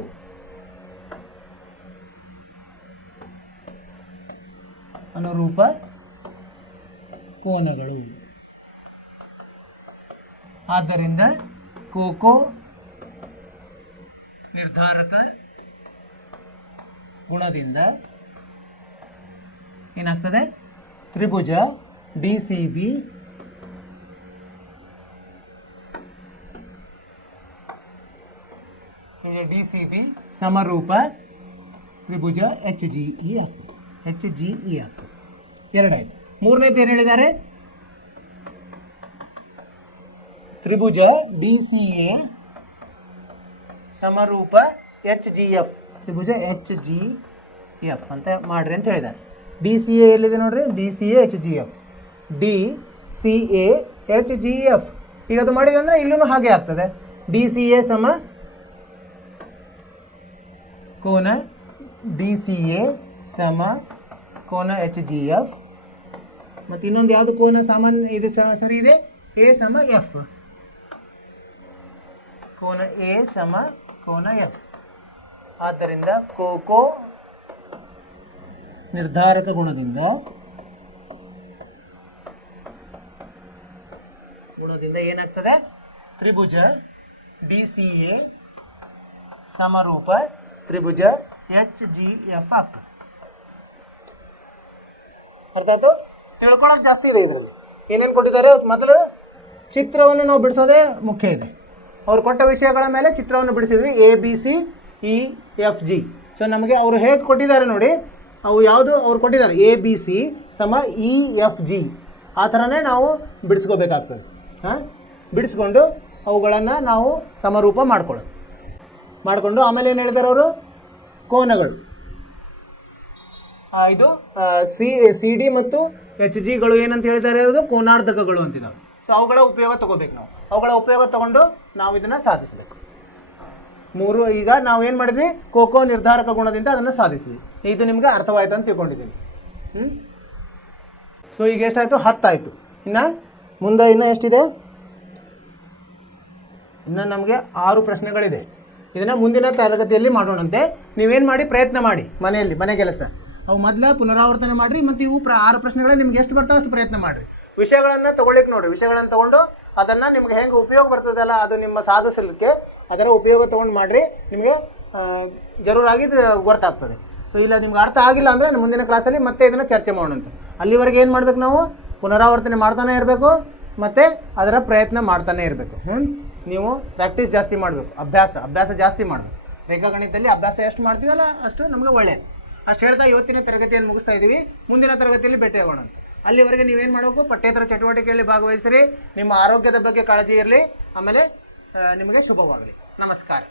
ಅನುರೂಪ ಕೋನಗಳು. ಆದ್ದರಿಂದ ಕೋಕೋ ನಿರ್ಧಾರಕ ಗುಣದಿಂದ ಏನಾಗ್ತದೆ, ತ್ರಿಭುಜ DCB ಸಮರೂಪ ತ್ರಿಭುಜ HGE ಆಗ್ತದೆ. ಎರಡಾಯ್ತು. ಮೂರನೇದು ಏನು ಹೇಳಿದ್ದಾರೆ, ತ್ರಿಭುಜ DCA ಸಮರೂಪ HGF, ತ್ರಿಭುಜ HGF ಅಂತ ಮಾಡ್ರಿ ಅಂತ ಹೇಳಿದ್ದಾರೆ. DCA ಎಲ್ಲಿದೆ ನೋಡ್ರಿ, DCA HGF, DCA HGF. ಈಗ ಅದು ಮಾಡಿದೆ ಅಂದರೆ ಇಲ್ಲೂ ಹಾಗೆ ಆಗ್ತದೆ. DCA ಸಮ ಕೋನ DCA ಸಮ ಕೋನ HGF. ಮತ್ತು ಇನ್ನೊಂದು ಯಾವುದು ಕೋನ ಸಾಮಾನ್ಯ ಇದು ಸರಿ ಇದೆ, A ಸಮ F, ಕೋನ A ಸಮ ಕೋನ F. ಆದ್ದರಿಂದ ಕೋಕೋ ನಿರ್ಧಾರಕ ಗುಣದಿಂದ ಏನಾಗ್ತದೆ, ತ್ರಿಭುಜ DCA ಸಮರೂಪ ತ್ರಿಭುಜ HGF ಆಗ್ತದೆ. ಅರ್ಥ ಆಯ್ತು? ತಿಳ್ಕೊಳ್ಳೋದು ಜಾಸ್ತಿ ಇದೆ ಇದರಲ್ಲಿ. ಏನೇನು ಕೊಟ್ಟಿದ್ದಾರೆ, ಮೊದಲು ಚಿತ್ರವನ್ನು ನಾವು ಬಿಡಿಸೋದೇ ಮುಖ್ಯ ಇದೆ. ಅವ್ರು ಕೊಟ್ಟ ವಿಷಯಗಳ ಮೇಲೆ ಚಿತ್ರವನ್ನು ಬಿಡಿಸಿದ್ವಿ, ABCEFG. ಸೊ ನಮಗೆ ಅವರು ಹೇಗೆ ಕೊಟ್ಟಿದ್ದಾರೆ ನೋಡಿ, ಅವು ಯಾವುದು ಅವ್ರು ಕೊಟ್ಟಿದ್ದಾರೆ, ABC ಸಮ EFG. ಆ ಥರನೇ ನಾವು ಬಿಡಿಸ್ಕೋಬೇಕಾಗ್ತದೆ. ಬಿಡಿಸ್ಕೊಂಡು ಅವುಗಳನ್ನು ನಾವು ಸಮರೂಪ ಮಾಡಿಕೊಂಡು ಆಮೇಲೆ ಏನು ಹೇಳಿದ್ದಾರೆ ಅವರು, ಕೋನಗಳು ಇದು CD ಮತ್ತು HGಗಳು ಏನಂತ ಹೇಳಿದ್ದಾರೆ, ಅದು ಕೋನಾರ್ಧಕಗಳು ಅಂತಿದ್ದಾವೆ. ಸೊ ಅವುಗಳ ಉಪಯೋಗ ತಗೋಬೇಕು ನಾವು. ಅವುಗಳ ಉಪಯೋಗ ತಗೊಂಡು ನಾವು ಇದನ್ನು ಸಾಧಿಸಬೇಕು. ಮೂರು ಈಗ ನಾವು ಏನು ಮಾಡಿದ್ವಿ, ಕೋಕೋ ನಿರ್ಧಾರಕ ಗುಣದಿಂದ ಅದನ್ನು ಸಾಧಿಸಿದ್ವಿ. ಇದು ನಿಮ್ಗೆ ಅರ್ಥವಾಯ್ತು ಅಂತ ತಿಳ್ಕೊಂಡಿದ್ದೀನಿ. ಸೊ ಈಗ ಎಷ್ಟಾಯಿತು, 10 ಆಯಿತು. ಇನ್ನು ಮುಂದೆ ಇನ್ನೂ ಎಷ್ಟಿದೆ, ಇನ್ನು ನಮಗೆ 6 ಪ್ರಶ್ನೆಗಳಿದೆ. ಇದನ್ನು ಮುಂದಿನ ತರಗತಿಯಲ್ಲಿ ಮಾಡೋಣಂತೆ. ನೀವೇನು ಮಾಡಿ, ಪ್ರಯತ್ನ ಮಾಡಿ ಮನೆಯಲ್ಲಿ, ಮನೆ ಕೆಲಸ ಅವು ಮೊದಲ ಪುನರಾವರ್ತನೆ ಮಾಡಿರಿ. ಮತ್ತು ಇವು 6 ಪ್ರಶ್ನೆಗಳು ನಿಮ್ಗೆ ಎಷ್ಟು ಬರ್ತಾವೆ ಅಷ್ಟು ಪ್ರಯತ್ನ ಮಾಡಿರಿ. ವಿಷಯಗಳನ್ನು ತೊಗೊಳ್ಳಿಕ್ಕೆ ನೋಡಿರಿ. ವಿಷಯಗಳನ್ನು ತೊಗೊಂಡು ಅದನ್ನು ನಿಮ್ಗೆ ಹೆಂಗೆ ಉಪಯೋಗ ಬರ್ತದಲ್ಲ, ಅದು ನಿಮ್ಮ ಸಾಧಿಸಲಿಕ್ಕೆ ಅದರ ಉಪಯೋಗ ತೊಗೊಂಡು ಮಾಡಿರಿ. ನಿಮಗೆ ಜರೂರಾಗಿ ಗೊತ್ತಾಗ್ತದೆ. ಸೊ ಇಲ್ಲ ನಿಮ್ಗೆ ಅರ್ಥ ಆಗಿಲ್ಲ ಅಂದರೆ ಮುಂದಿನ ಕ್ಲಾಸಲ್ಲಿ ಮತ್ತೆ ಇದನ್ನು ಚರ್ಚೆ ಮಾಡೋಣಂತೆ. ಅಲ್ಲಿವರೆಗೆ ಏನು ಮಾಡ್ಬೇಕು, ನಾವು ಪುನರಾವರ್ತನೆ ಮಾಡ್ತಾನೆ ಇರಬೇಕು ಮತ್ತು ಅದರ ಪ್ರಯತ್ನ ಮಾಡ್ತಾನೆ ಇರಬೇಕು. ನೀವು ಪ್ರಾಕ್ಟೀಸ್ ಜಾಸ್ತಿ ಮಾಡಬೇಕು, ಅಭ್ಯಾಸ ಜಾಸ್ತಿ ಮಾಡಬೇಕು. ರೇಖಾಗಣಿತದಲ್ಲಿ ಅಭ್ಯಾಸ ಎಷ್ಟು ಮಾಡ್ತೀವಲ್ಲ ಅಷ್ಟು ನಮಗೆ ಒಳ್ಳೆಯದು. ಅಷ್ಟು ಹೇಳ್ತಾ ಇವತ್ತಿನ ತರಗತಿಯನ್ನು ಮುಗಿಸ್ತಾ ಇದ್ದೀವಿ. ಮುಂದಿನ ತರಗತಿಯಲ್ಲಿ ಭೇಟಿಯಾಗೋಣ. ಅಲ್ಲಿವರೆಗೆ ನೀವೇನು ಮಾಡಬೇಕು, ಪಠ್ಯೇತರ ಚಟುವಟಿಕೆಯಲ್ಲಿ ಭಾಗವಹಿಸಿರಿ. ನಿಮ್ಮ ಆರೋಗ್ಯದ ಬಗ್ಗೆ ಕಾಳಜಿ ಇರಲಿ. ಆಮೇಲೆ ನಿಮಗೆ ಶುಭವಾಗಲಿ. ನಮಸ್ಕಾರ.